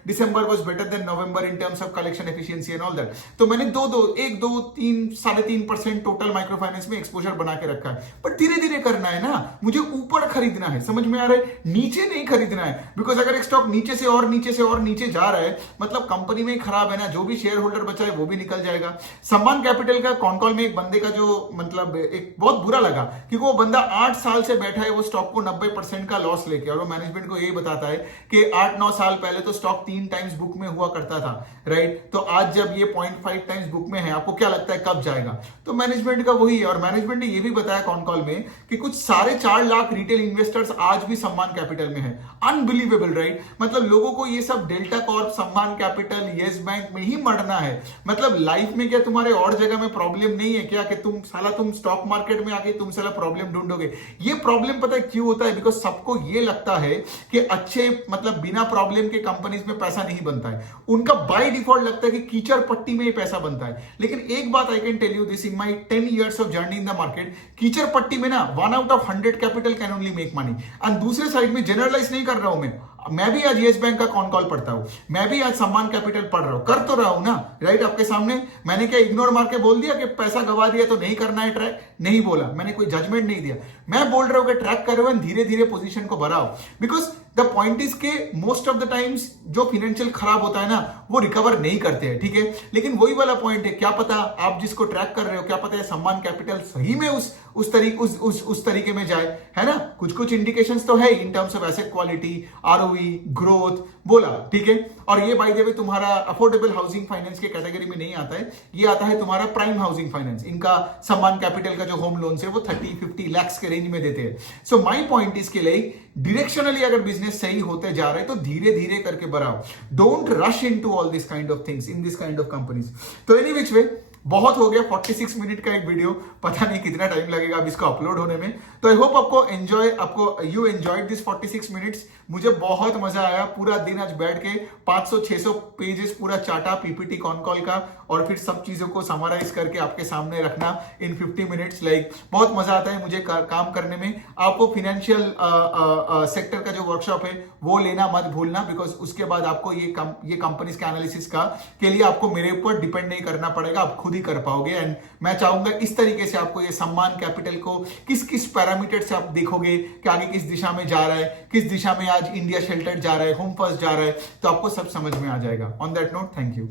December was better than November in terms of collection efficiency and all that. तो मैंने 3.5% टोटल माइक्रो फाइनेंस में एक्सपोजर बना के रखा है। बट धीरे धीरे करना है ना, मुझे ऊपर खरीदना है, समझ में आ रहा है, नीचे नहीं खरीदना है। बिकॉज अगर एक स्टॉक नीचे से और नीचे से और नीचे जा रहा है, मतलब कंपनी में खराब है ना, जो भी शेयर होल्डर बचा है वो भी निकल जाएगा। सम्मान कैपिटल का कॉन कॉल में एक बंदे का जो मतलब एक बहुत बुरा लगा, क्योंकि वो बंदा 8 साल से बैठा है वो स्टॉक को 90% का लॉस लेके, और वो मैनेजमेंट को ये बताता है कि 8-9 साल पहले तो स्टॉक 3 टाइम्स बुक में हुआ करता था, राइट। तो आज जब ये 0.5 टाइम्स बुक में है, आपको क्या लगता है कब जाएगा? तो मैनेजमेंट का वही है। और मैनेजमेंट ने ये भी बताया कॉन कॉल में कि कुछ 4.5 लाख रिटेल इन्वेस्टर्स आज भी सम्मान कैपिटल में है। Unbelievable, right. मतलब लोगों को ये सब डेल्टा कॉर्प, सम्मान कैपिटल, येस बैंक में ही मरना है। मतलब लाइफ में क्या तुम्हारे और जगह में प्रॉब्लम नहीं है क्या कि तुम स्टॉक मार्केट में आके तुम साला प्रॉब्लम ढूंढोगे? ये प्रॉब्लम पता है क्यों होता है? बिकॉज सबको ये लगता है कि अच्छे मतलब बिना प्रॉब्लम के कंपनीज में पैसा नहीं बनता है। उनका बाय डिफॉल्ट लगता है कि कीचड़ पट्टी में ही पैसा बनता है। लेकिन एक बात I can tell you this in my 10 years of journey in the market, कीचड़ पट्टी में ना 1 out of 100 capital can only make money. And दूसरे साइड में जनरलाइज नहीं कर रहा हूं मैं भी आज येस बैंक का कॉन कॉल पढ़ता हूं, मैं भी आज सम्मान कैपिटल पढ़ रहा हूं, कर तो रहा हूं ना, राइट। आपके सामने मैंने क्या इग्नोर मार के बोल दिया कि पैसा गवा दिया तो नहीं करना है ट्रैक? नहीं बोला, मैंने कोई जजमेंट नहीं दिया। मैं बोल रहा हूं कि ट्रैक करो एंड धीरे धीरे पोजीशन को बढ़ाओ। बिकॉज द पॉइंट इज के मोस्ट ऑफ द टाइम्स जो फाइनेंशियल खराब होता है ना, वो रिकवर नहीं करते हैं, ठीक है। लेकिन वही वाला पॉइंट है, क्या पता आप जिसको ट्रैक कर रहे हो, क्या पता है सम्मान कैपिटल सही में उस तरीके में जाए, है ना। कुछ इंडिकेशंस तो है in terms of asset quality, ROE, growth बोला, ठीक है। और ये बाय द वे तुम्हारा अफोर्डेबल हाउसिंग फाइनेंस के कैटेगरी में नहीं आता है, ये आता है तुम्हारा प्राइम हाउसिंग फाइनेंस। इनका सम्मान कैपिटल का जो होम लोन है वो 30-50 lakhs के रेंज में देते हैं। सो माय पॉइंट इसके लिए डायरेक्शनली अगर बिजनेस सही होते जा रहे हैं तो धीरे धीरे करके बढ़ाओ। Don't rush into all this kind of things in this kind of companies. तो एनी विच वे बहुत हो गया, 46 मिनट का एक वीडियो, पता नहीं कितना टाइम लगेगा अब इसका अपलोड होने में। तो आई hope you enjoyed this 46 minutes. मुझे बहुत मजा आया, पूरा दिन आज बैठ के 500-600 पेजेस पूरा चाटा पीपीटी कॉन कॉल का, और फिर सब चीजों को समराइज करके आपके सामने रखना इन 50 मिनट्स। लाइक बहुत मजा आता है मुझे काम करने में। आपको फाइनेंशियल सेक्टर का जो वर्कशॉप है वो लेना मत भूलना, बिकॉज उसके बाद आपको ये कंपनीज के एनालिसिस के लिए आपको मेरे ऊपर डिपेंड नहीं करना पड़ेगा, आप खुद ही कर पाओगे। एंड मैं चाहूंगा इस तरीके से आपको ये सम्मान कैपिटल को किस पैरामीटर से आप देखोगे कि आगे किस दिशा में जा रहा है, किस दिशा में आज इंडिया शेल्टर्ड जा रहा है, होम फर्स्ट जा रहा है, तो आपको सब समझ में आ जाएगा। On that note, thank you.